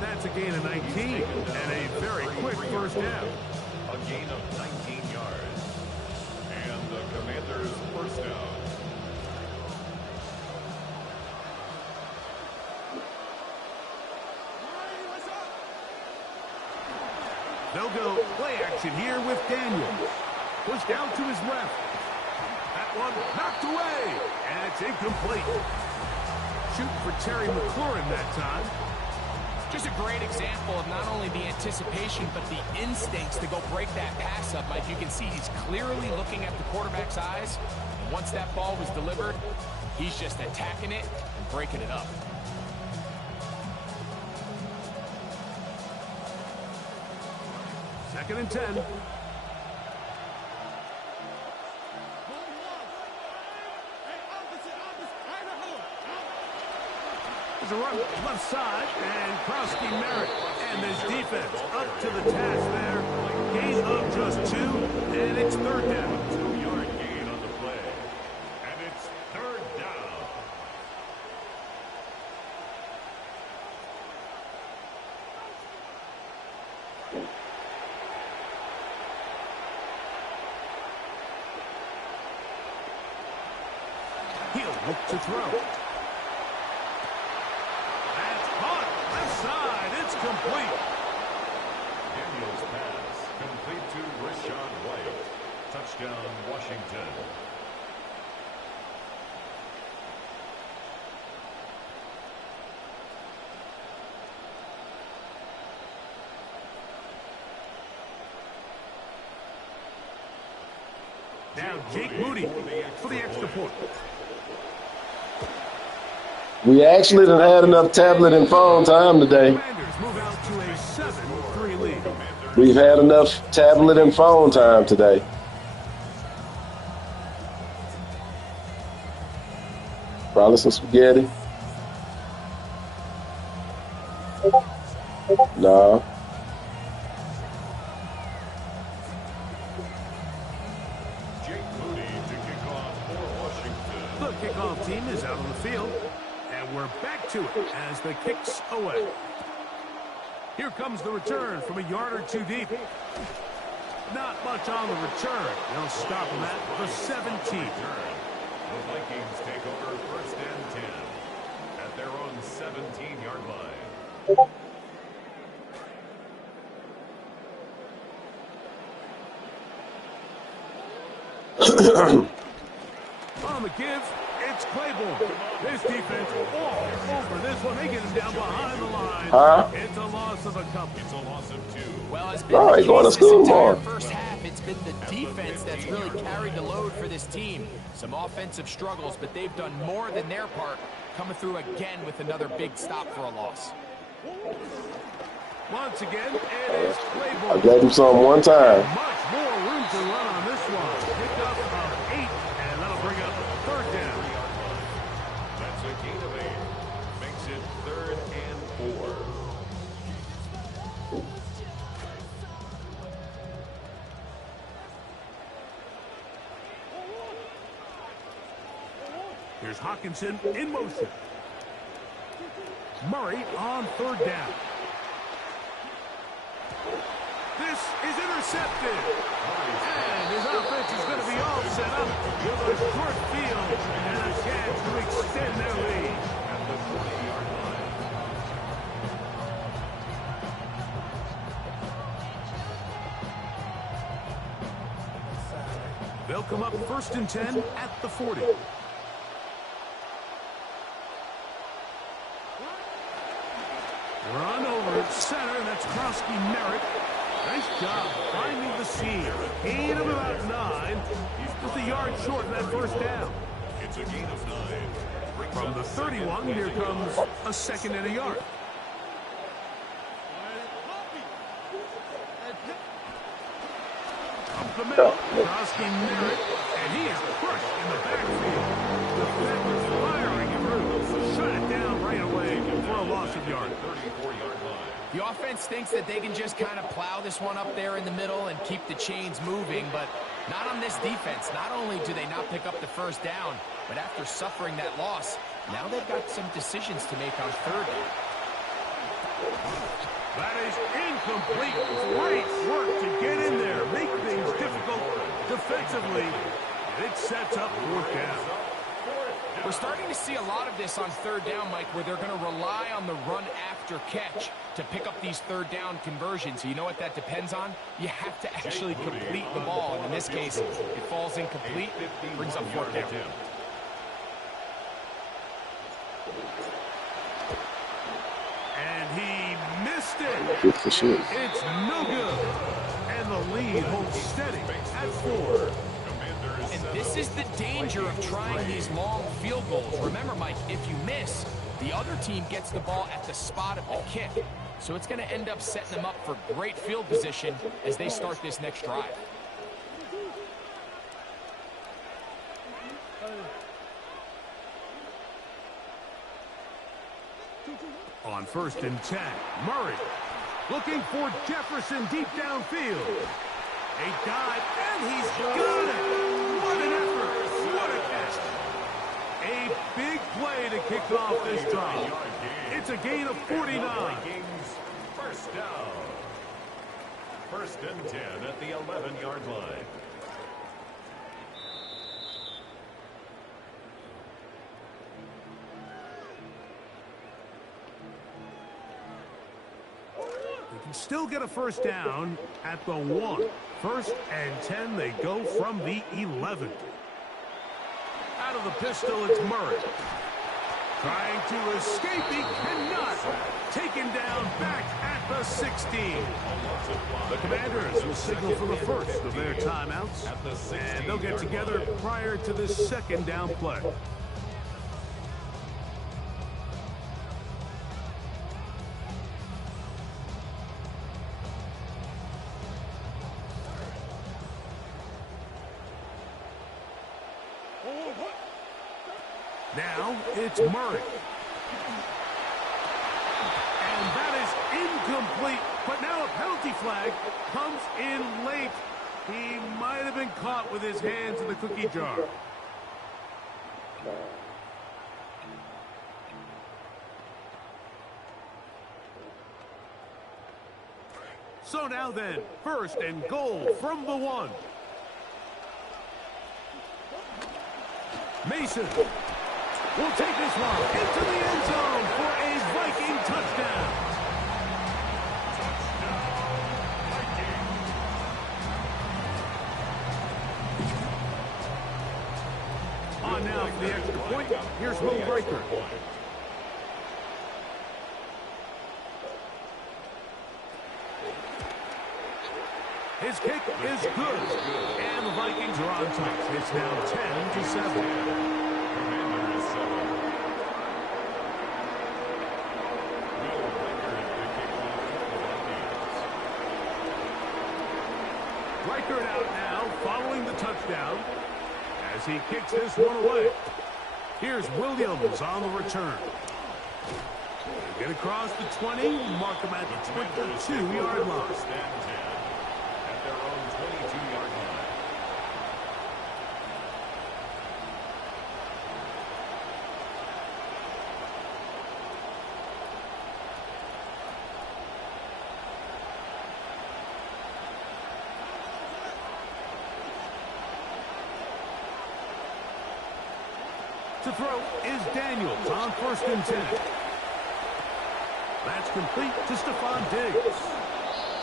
That's a gain of 19 and a very quick 1st down. A gain of 19 yards. And the Commanders' 1st down. They'll go play action here with Daniels. Pushed down to his left. That one knocked away, and it's incomplete. Shooting for Terry McLaurin that time. Just a great example of not only the anticipation, but the instincts to go break that pass up. Like you can see, he's clearly looking at the quarterback's eyes. And once that ball was delivered, he's just attacking it and breaking it up. Second and 10. There's a run left side, and Krosky Merritt and his defense up to the task there. Gain of just 2, and it's 3rd down. 2-yard gain on the play. And it's 3rd down. He'll look to throw. Complete. Daniels pass complete to Rashad White. Touchdown, Washington. Now Jake Moody for the extra point. We actually done had enough tablet and phone time today. Commanders move out to a 7-3 lead. We've had enough tablet and phone time today. Probably some spaghetti. No. The kickoff team is out on the field, and we're back to it as the kick's away. Here comes the return from a yard or two deep. Not much on the return. They'll stop him at the 17. The Vikings take over first and 10 at their own 17-yard line. On the give, it's Claiborne. This defense all over this one. They get him down behind the line. Huh? It's a loss of a couple. It's a loss of 2. Well, it's been All right, going to school tomorrow. First half, it's been the defense that's really carried the load for this team. Some offensive struggles, but they've done more than their part, coming through again with another big stop for a loss. Once again, it is Claiborne. I gave him some one time. Much more room to run on this one. Pick up of 8, and that'll bring up third down. That's a gain of 8. Makes it 3rd and 4. Here's Hawkinson in motion. Murray on third down. This is intercepted. And his offense is going to be all set up with a short field and a chance to extend their lead. At the 40-yard line. They'll come up first and 10 at the 40. Run over center. That's Krosky Merritt. Nice job finding the seam. Gain of about 9. Just a yard short of that first down. It's a gain of 9. From the 31, here comes a second and a yard. Up the middle, Krosky Merritt, and he is crushed in the backfield. The defenders firing through. Shut it down right away for a loss of yard. 34-yard line. The offense thinks that they can just kind of plow this one up there in the middle and keep the chains moving, but not on this defense. Not only do they not pick up the first down, but after suffering that loss, now they've got some decisions to make on third down. That is incomplete. Great work to get in there. Make things difficult defensively. It sets up fourth down. We're starting to see a lot of this on third down, Mike, where they're going to rely on the run after catch to pick up these third down conversions. You know what that depends on? You have to actually complete the ball. And in this case, it falls incomplete, brings up fourth down. And he missed it. It's no good. And the lead holds steady at 4. And this is the danger of trying these long field goals. Remember, Mike, if you miss, the other team gets the ball at the spot of the kick. So it's going to end up setting them up for great field position as they start this next drive. On first and 10, Murray looking for Jefferson deep downfield. A dive, and he's got it. What an effort. What a catch. A big play to kick off this drive. It's a gain of 49. First down. First and 10 at the 11-yard line. They can still get a first down at the 1. First and 10, they go from the 11. Out of the pistol, it's Murray. Trying to escape, he cannot. Taken down back at the 16. The Commanders will signal for the first of their timeouts, and they'll get together prior to the second down play. Now it's Murray. And that is incomplete. But now a penalty flag comes in late. He might have been caught with his hands in the cookie jar. So now then, first and goal from the 1. Mason will take this one into the end zone for a Viking touchdown. On now for the extra point. Here's Will Breaker. His kick is good. And the Vikings are on top. It's now 10-7. Reichert out now, following the touchdown, as he kicks this one away. Here's Williams on the return. Get across the 20, mark him at the 22-yard line. At their own 22-yard line. To throw is Daniels on 1st and 10. That's complete to Stephon Diggs.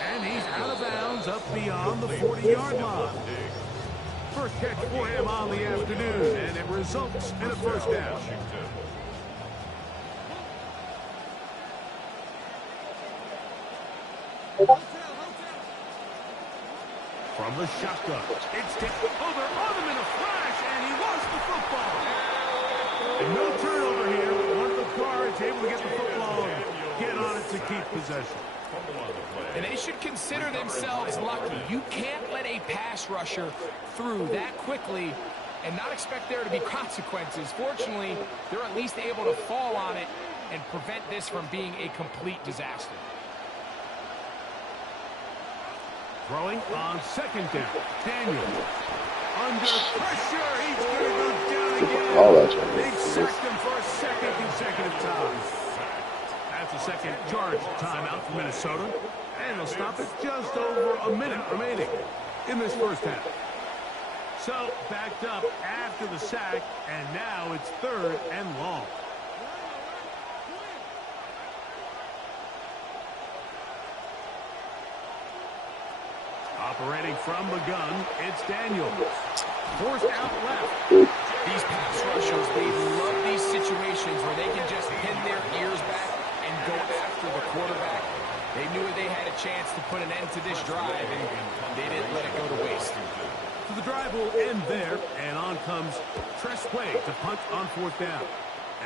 And he's out of bounds up beyond the 40-yard line. First catch for him on the afternoon, and it results in a first down. From the shotgun, it's over on him in a flash, and he lost the football. And no turnover here. One of the guards able to get the football and get on it to keep possession. And they should consider themselves lucky. You can't let a pass rusher through that quickly and not expect there to be consequences. Fortunately, they're at least able to fall on it and prevent this from being a complete disaster. Throwing on 2nd down. Daniel. Under pressure. He's going to go down again. They've sacked him for a second consecutive time. That's a second charge timeout for Minnesota. And they'll stop it just over a minute remaining in this first half. So backed up after the sack, and now it's 3rd and long. Operating from the gun, it's Daniels. Forced out left. These pass rushers, they love these situations where they can just pin their ears back and go after the quarterback. They knew they had a chance to put an end to this drive, and they didn't let it go to waste. So the drive will end there, and on comes Tressway to punt on 4th down,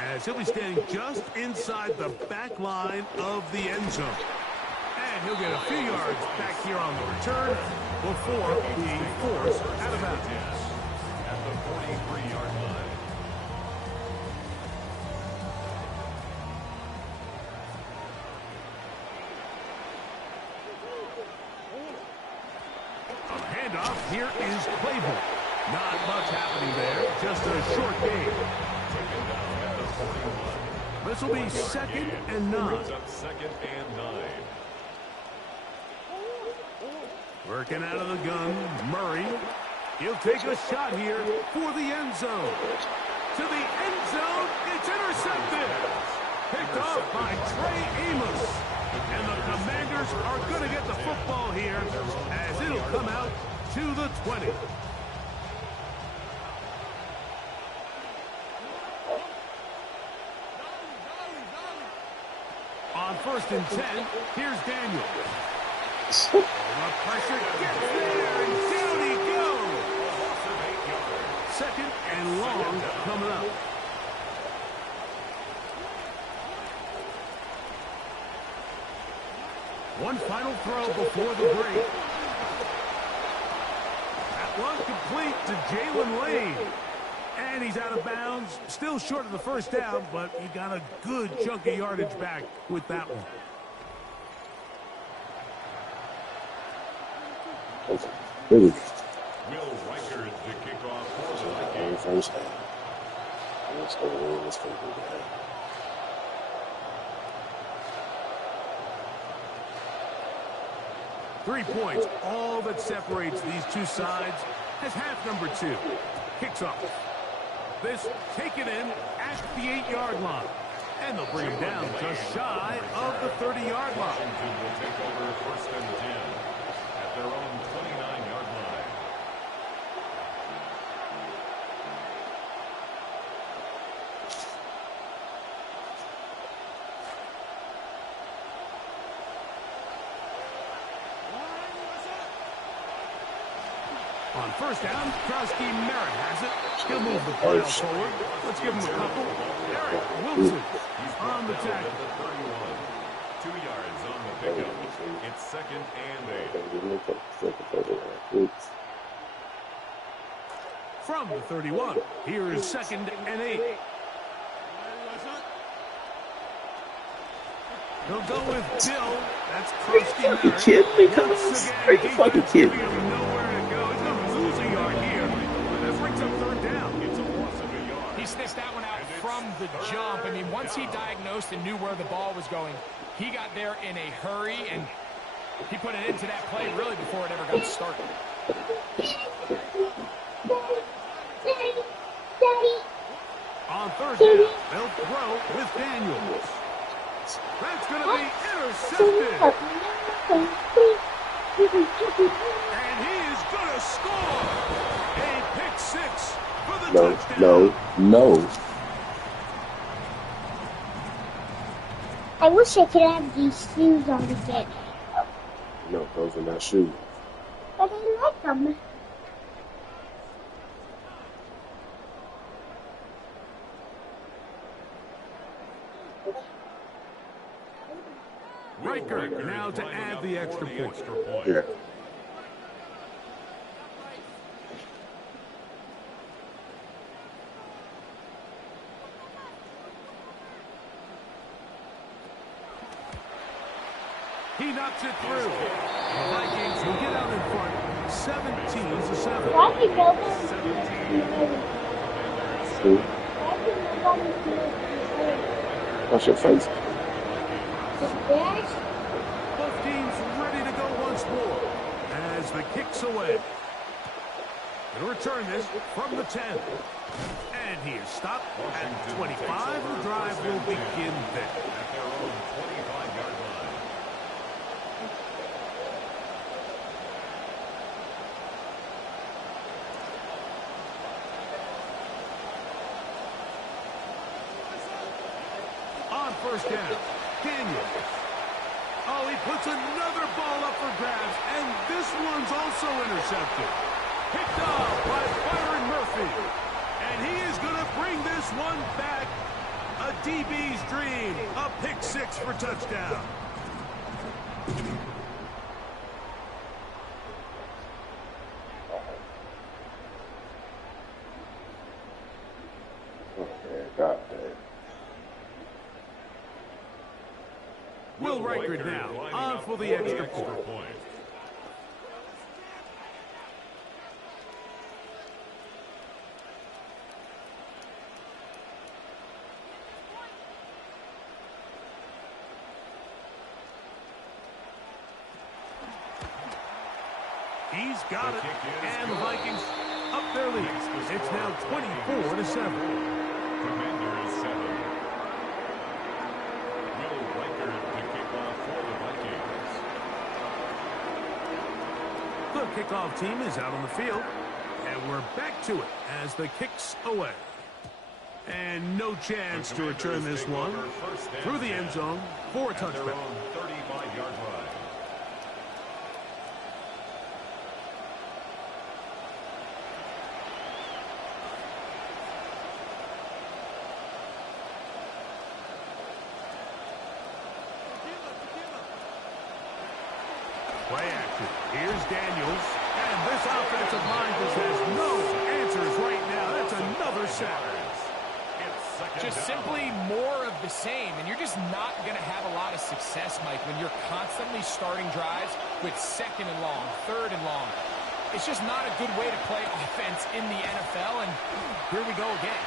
as he'll be standing just inside the back line of the end zone. And he'll get a few yards back here on the return before being forced out of bounds. At the 43-yard line. A handoff. Here is Claiborne. Not much happening there. Just a short game. This will be 2nd and 9. Brings up 2nd and 9. Working out of the gun, Murray. He'll take a shot here for the end zone. To the end zone, it's intercepted. Picked off by Trey Amos. And the Commanders are going to get the football here as it'll come out to the 20. first and 10. Here's Daniel. Pressure gets there, and down he goes. Second and long coming up. One final throw before the break. That one complete to Jalen Lane. And he's out of bounds. Still short of the first down, but he got a good chunk of yardage back with that one. Will Riker to kick off for the Vikings. First half. Let's go in. Let's go do that. 3 points, all that separates these two sides, as half number 2 kicks off. This taken in at the 8-yard line. And they'll bring him down just shy of the 30-yard line. Washington will take over first and 10 at their own 29-yard line. On first down, Krosky Merritt has it. He'll move the pile forward. Let's give him a couple. Eric Wilson on the tackle. 2 yards on the pickup. It's second and 8. From the 31, here is second and 8. He'll go with Bill. That's Krosky Merritt. Are you kidding me, Thomas? Are you fucking kidding me? He sniffed that one out from the jump. I mean, once he diagnosed and knew where the ball was going, he got there in a hurry, and he put it into that play really before it ever got started. On third down, they'll throw with Daniels. That's going to be intercepted. And he is going to score a pick 6 for the touchdown. No. I wish I could have these shoes on again. No, those are not shoes. But I like them. Riker now to add the extra point. Yeah. He knocks it through. The Vikings will get out in front, 17-7. Why did nobody What's your face? Both teams ready to go once more as the kick's away. He'll return this from the 10. And he is stopped at 25. The drive will begin there. At their own 25-yard line. On first down, Daniel. Oh, he puts another ball up for grabs, and this one's also intercepted. Picked off by Byron Murphy. And he is going to bring this one back. A DB's dream. A pick 6 for touchdown. Oh, man, God damn. Will Riker now on for the extra point. He's got it, and the Vikings up their lead. It's now 24-7. Commander is 7. Will Riker to kick off for the Vikings. The kickoff team is out on the field, and we're back to it as the kick's away. And no chance to return this one through the end zone for a touchback. 35-yard line. Play action. Here's Daniels. And this offensive line just has no answers right now. That's another sack. Just simply more of the same, and you're just not going to have a lot of success, Mike, when you're constantly starting drives with second and long, third and long. It's just not a good way to play offense in the NFL, and here we go again.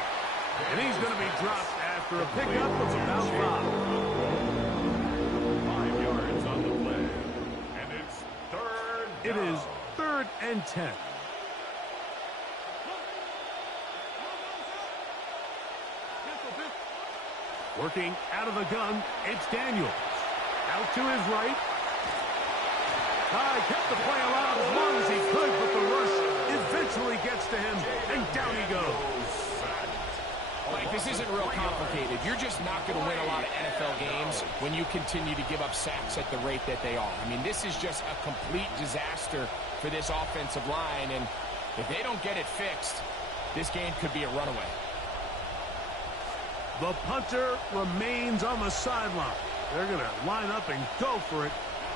And he's going to be dropped after a pickup of about 5 yards on the play. And it's third down. It is 3rd and 10. Working out of the gun, it's Daniels. Out to his right. Kept the play alive as long as he could, but the rush eventually gets to him, and down he goes. Mike, this isn't real complicated. You're just not going to win a lot of NFL games when you continue to give up sacks at the rate that they are. I mean, this is just a complete disaster for this offensive line, and if they don't get it fixed, this game could be a runaway. The punter remains on the sideline. They're going to line up and go for it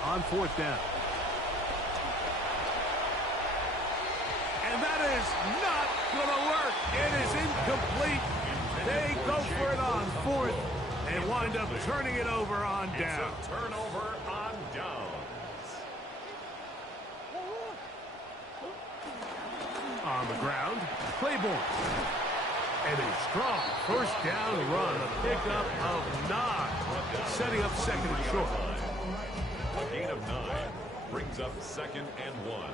on 4th down. And that is not going to work. It is incomplete. They go for it on 4th and wind up turning it over on down. It's a turnover on downs. On the ground, Claiborne. And a strong 1st down run, a pickup of 9, setting up 2nd and short. A gain of 9 brings up 2nd and 1.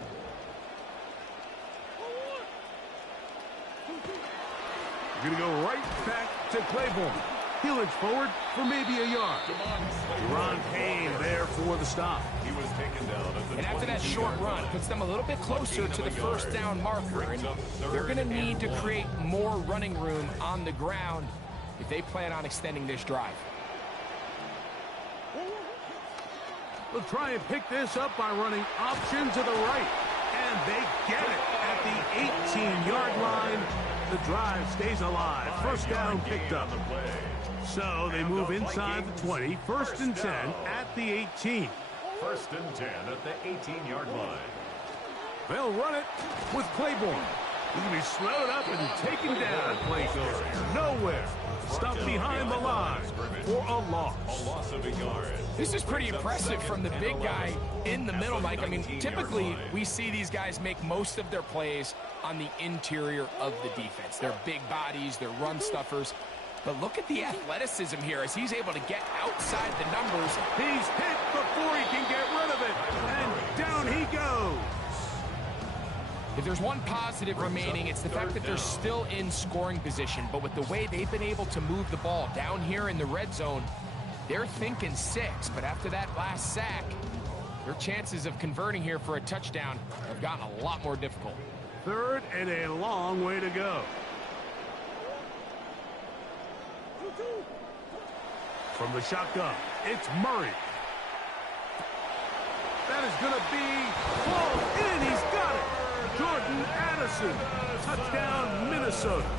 We're going to go right back to Claiborne. He'll inch forward for maybe a yard. Ron Payne there for the stop. He was taken down at the And after that short run, puts them a little bit closer to the 1st down marker. And they're going to need to create more running room on the ground if they plan on extending this drive. They'll try and pick this up by running option to the right. And they get it at the 18-yard line. The drive stays alive. 1st down picked up. So they move inside the 20. 1st and 10 at the 18. 1st and 10 at the 18-yard line. They'll run it with Claiborne. He's going to be slowed up and taken down. Play goes nowhere. Stuck behind the line for a loss. A loss of a yard. This is pretty impressive from the big guy in the middle, Mike. I mean, typically we see these guys make most of their plays on the interior of the defense. They're big bodies, they're run stuffers. But look at the athleticism here as he's able to get outside the numbers. He's hit before he can get rid of it. And down he goes. If there's one positive remaining, it's the fact that they're still in scoring position. But with the way they've been able to move the ball down here in the red zone, they're thinking 6. But after that last sack, their chances of converting here for a touchdown have gotten a lot more difficult. 3rd and a long way to go. From the shotgun, it's Murray. That is going to be close in. He's got it. Jordan Addison. Touchdown, Minnesota.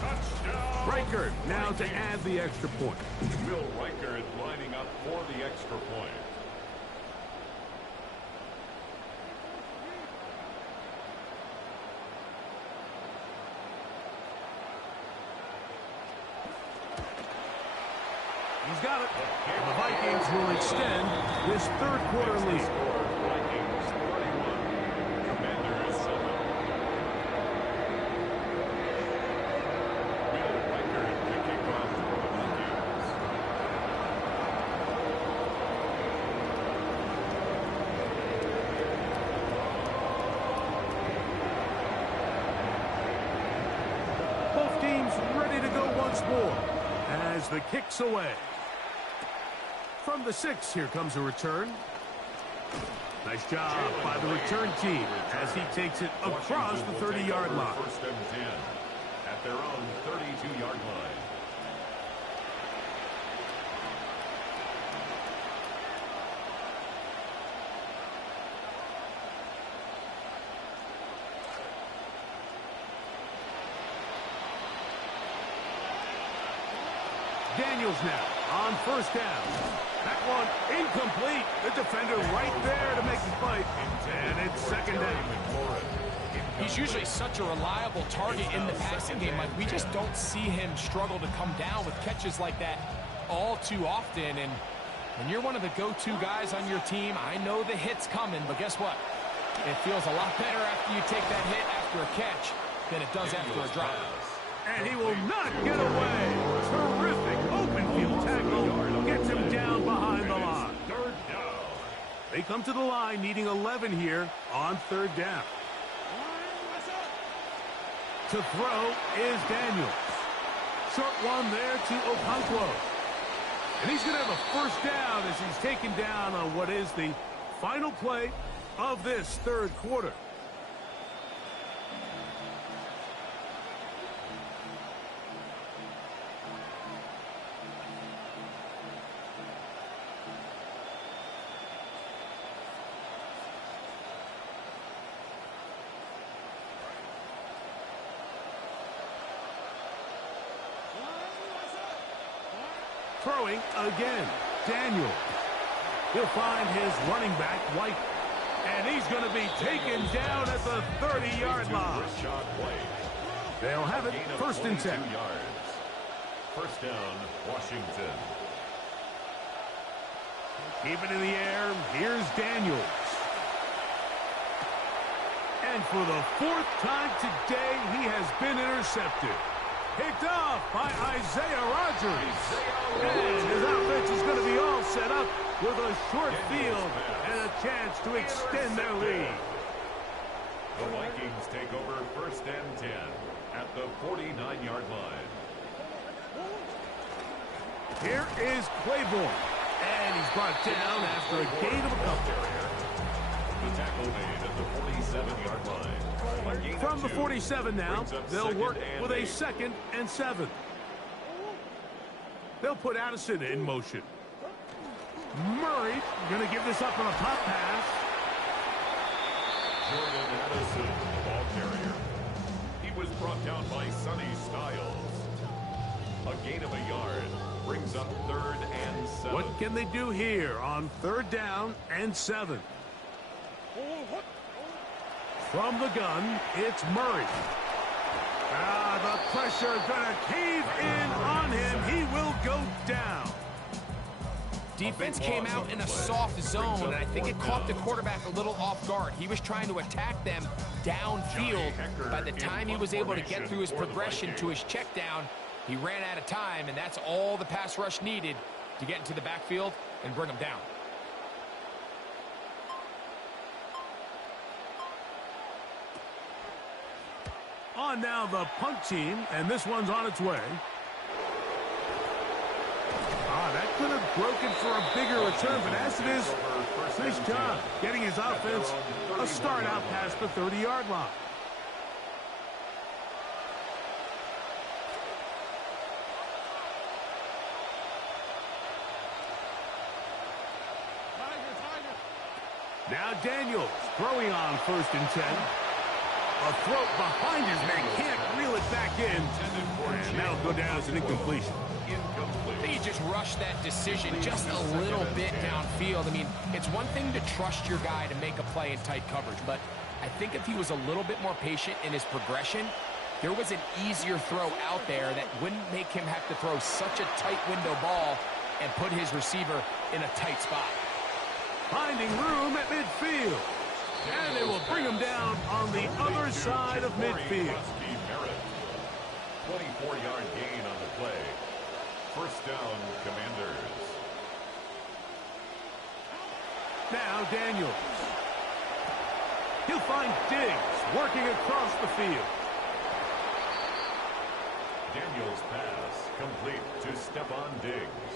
Touchdown. Reichert now to add the extra point. Will Reichert lining up for the extra point. He's got it. And the Vikings will extend this 3rd quarter lead. Vikings 31. Commanders 7. Will Reichert to kick off for the Vikings. Both teams ready to go once more as the kick's away. From the 6, here comes a return. Nice job by the return team as he takes it across the 30-yard line. 1st and 10 at their own 32-yard line. Daniels now on first down. That one incomplete. The defender right there to make the fight. And it's second down. He's usually such a reliable target in the passing game. Like, we just don't see him struggle to come down with catches like that all too often. And when you're one of the go-to guys on your team, I know the hit's coming, but guess what? It feels a lot better after you take that hit after a catch than it does after a drop. And he will not get away. Terrific open field tackle. Gets him down behind the line. Third down. They come to the line needing 11 here on third down. To throw is Daniels. Short one there to Okonkwo. And he's going to have a first down as he's taken down on what is the final play of this third quarter. Throwing again, Daniel. He'll find his running back, White. And he's going to be taken down at the 30-yard line. They'll have it first and 10. First down, Washington. Keep it in the air. Here's Daniels. And for the fourth time today, he has been intercepted. Picked off by Isaiah Rodgers. And his offense is going to be all set up with a short field and a chance to extend their lead. The Vikings take over first and 10 at the 49-yard line. Here is Claiborne. And he's brought down after a gain of a couple. The tackle made at the 47-yard line. From the 47 now, they'll work with a 2nd and 7. They'll put Addison in motion. Murray going to give this up on a pop pass. Jordan Addison, the ball carrier. He was brought down by Sonny Styles. A gain of a yard brings up 3rd and 7. What can they do here on 3rd down and 7? From the gun, it's Murray. The pressure gonna cave in on him. He will go down. Defense came out in a soft zone, and I think it caught the quarterback a little off guard. He was trying to attack them downfield. By the time he was able to get through his progression to his check down, he ran out of time, and that's all the pass rush needed to get into the backfield and bring him down. On now the punt team, and this one's on its way. That could have broken for a bigger return, but as it is, nice job getting his offense a start out past the 30-yard line. Now Daniels throwing on 1st and 10. A throw behind his man, can't reel it back in. And that'll go down as an incompletion. I think he just rushed that decision just a little bit downfield. I mean, it's one thing to trust your guy to make a play in tight coverage, but I think if he was a little bit more patient in his progression, there was an easier throw out there that wouldn't make him have to throw such a tight window ball and put his receiver in a tight spot. Finding room at midfield. And they will bring him down on the other side of midfield. 24-yard gain on the play. First down, Commanders. Now Daniels. He'll find Diggs working across the field. Daniels' pass complete to Stephon Diggs.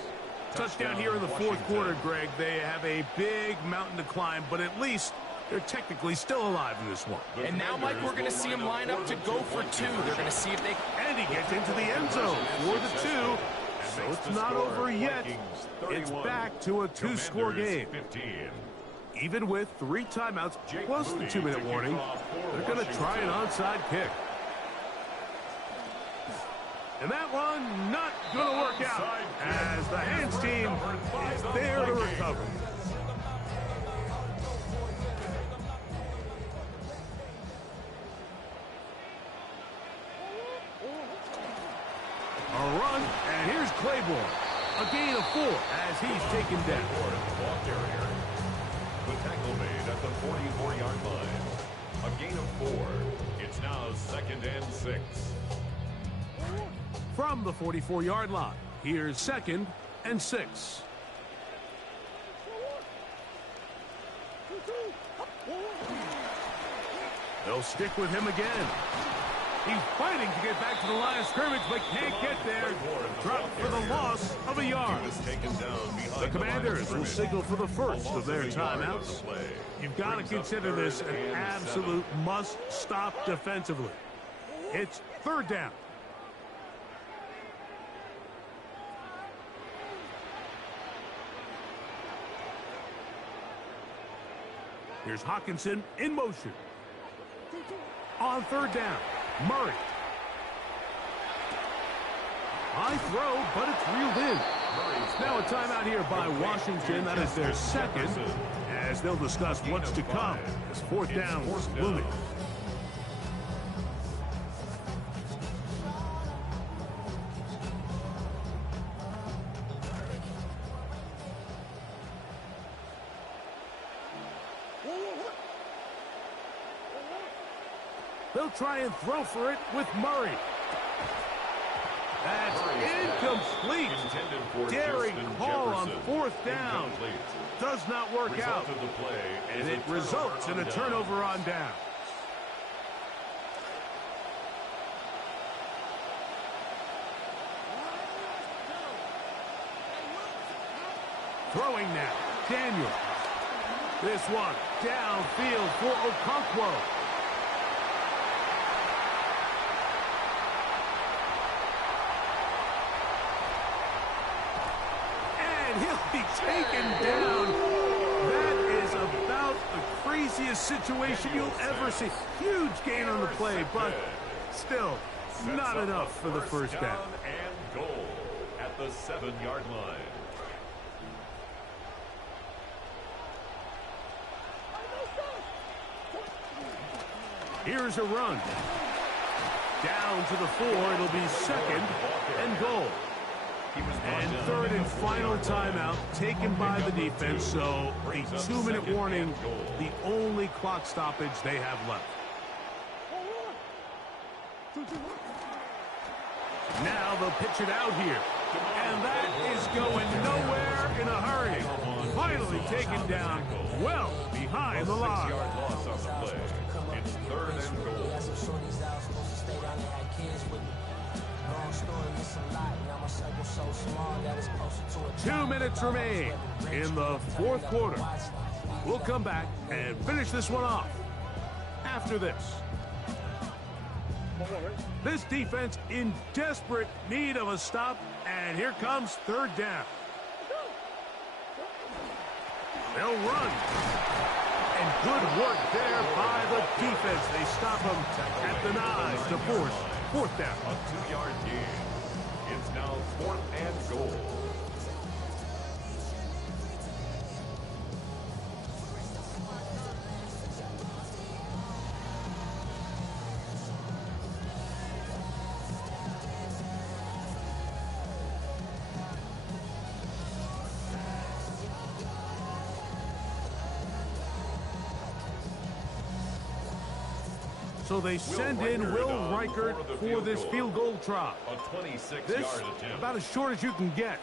Touchdown here in the fourth quarter, Greg. They have a big mountain to climb, but at least They're technically still alive in this one. And now, Mike, we're going to see him line up to go for two. They're going to see if they... And he gets into the end zone for the two. So it's not over yet. It's back to a two-score game. Even with 3 timeouts plus the 2-minute warning, they're going to try an onside kick. And that one not going to work out as the hands team is there to recover. A run, and here's Claiborne. A gain of 4 as he's taken down. The tackle made at the 44-yard line. A gain of 4. It's now 2nd and 6. From the 44-yard line, here's 2nd and 6. They'll stick with him again. He's fighting to get back to the line of scrimmage, but can't get there. Dropped for the loss of a yard. The Commanders will signal for the first of their timeouts. You've got to consider this an absolute must-stop defensively. It's 3rd down. Here's Hawkinson in motion. On 3rd down, Murray. High throw, but it's reeled in. Now a timeout here by Washington. That is their 2nd, as they'll discuss what's to come as 4th down is looming. They'll try and throw for it with Murray. That's incomplete. Daring call on 4th down. Does not work out. And it results in a turnover on down. Throwing now, Daniel. This one downfield for Okonkwo. He'll be taken down. That is about the craziest situation you'll ever see. Huge gain on the play, but still not enough for the first down. And goal at the 7-yard line. Here's a run. Down to the 4. It'll be 2nd and goal. And 3rd and final timeout taken by the defense, so a 2-minute warning, the only clock stoppage they have left. Now they'll pitch it out here, and that is going nowhere in a hurry. Finally taken down well behind the line. It's 3rd and goal. 2 minutes remain in the 4th quarter. We'll come back and finish this one off after this. This defense in desperate need of a stop, and here comes 3rd down. They'll run. And good work there by the defense. They stop them at the 9 to force 4th down. A 2-yard gain. It's now 4th and goal. So they send in Will Reichert for this field goal try. A 26-yard This attempt. about as short as you can get.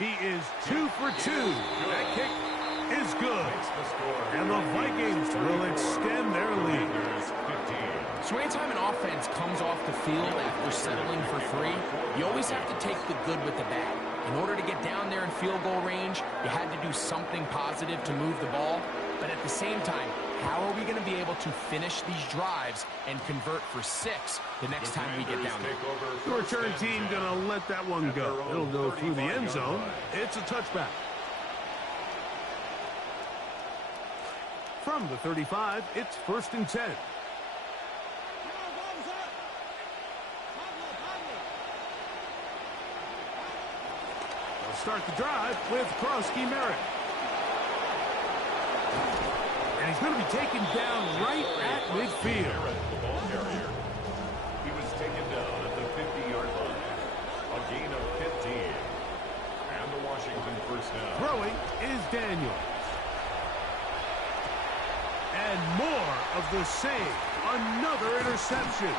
He is 2 for 2. That kick is good. And the Vikings will extend their lead. So anytime an offense comes off the field after settling for 3, you always have to take the good with the bad. In order to get down there in field goal range, you had to do something positive to move the ball. But at the same time, how are we going to be able to finish these drives and convert for 6 the next time we get down there? The return team going to let that one go. It'll go through the end zone. It's a touchback. From the 35, it's 1st and 10. They'll start the drive with Krosky Merritt. And he's going to be taken down right at midfield. The ball carrier. He was taken down at the 50-yard line. A gain of 15. And the Washington first down. Throwing is Daniels. And more of the same. Another interception.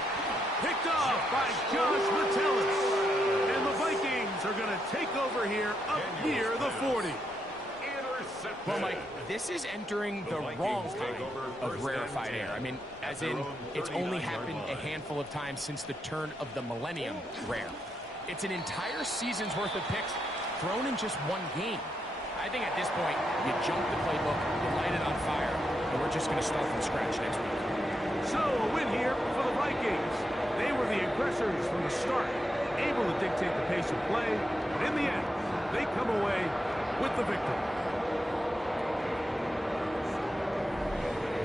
Picked off by Josh Metellus. And the Vikings are going to take over here up near the 40. Well, Mike, this is entering the wrong kind of rarefied air. I mean, as in, it's only happened a handful of times since the turn of the millennium rare. It's an entire season's worth of picks thrown in just one game. I think at this point, you jump the playbook, you light it on fire, and we're just going to start from scratch next week. So, a win here for the Vikings. They were the aggressors from the start, able to dictate the pace of play, but in the end, they come away with the victory.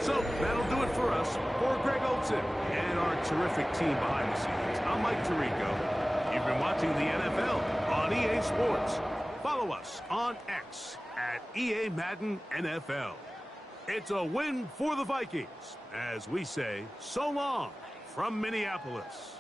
So, that'll do it for us. For Greg Olson and our terrific team behind the scenes, I'm Mike Tirico. You've been watching the NFL on EA Sports. Follow us on X at EA Madden NFL. It's a win for the Vikings, as we say so long from Minneapolis.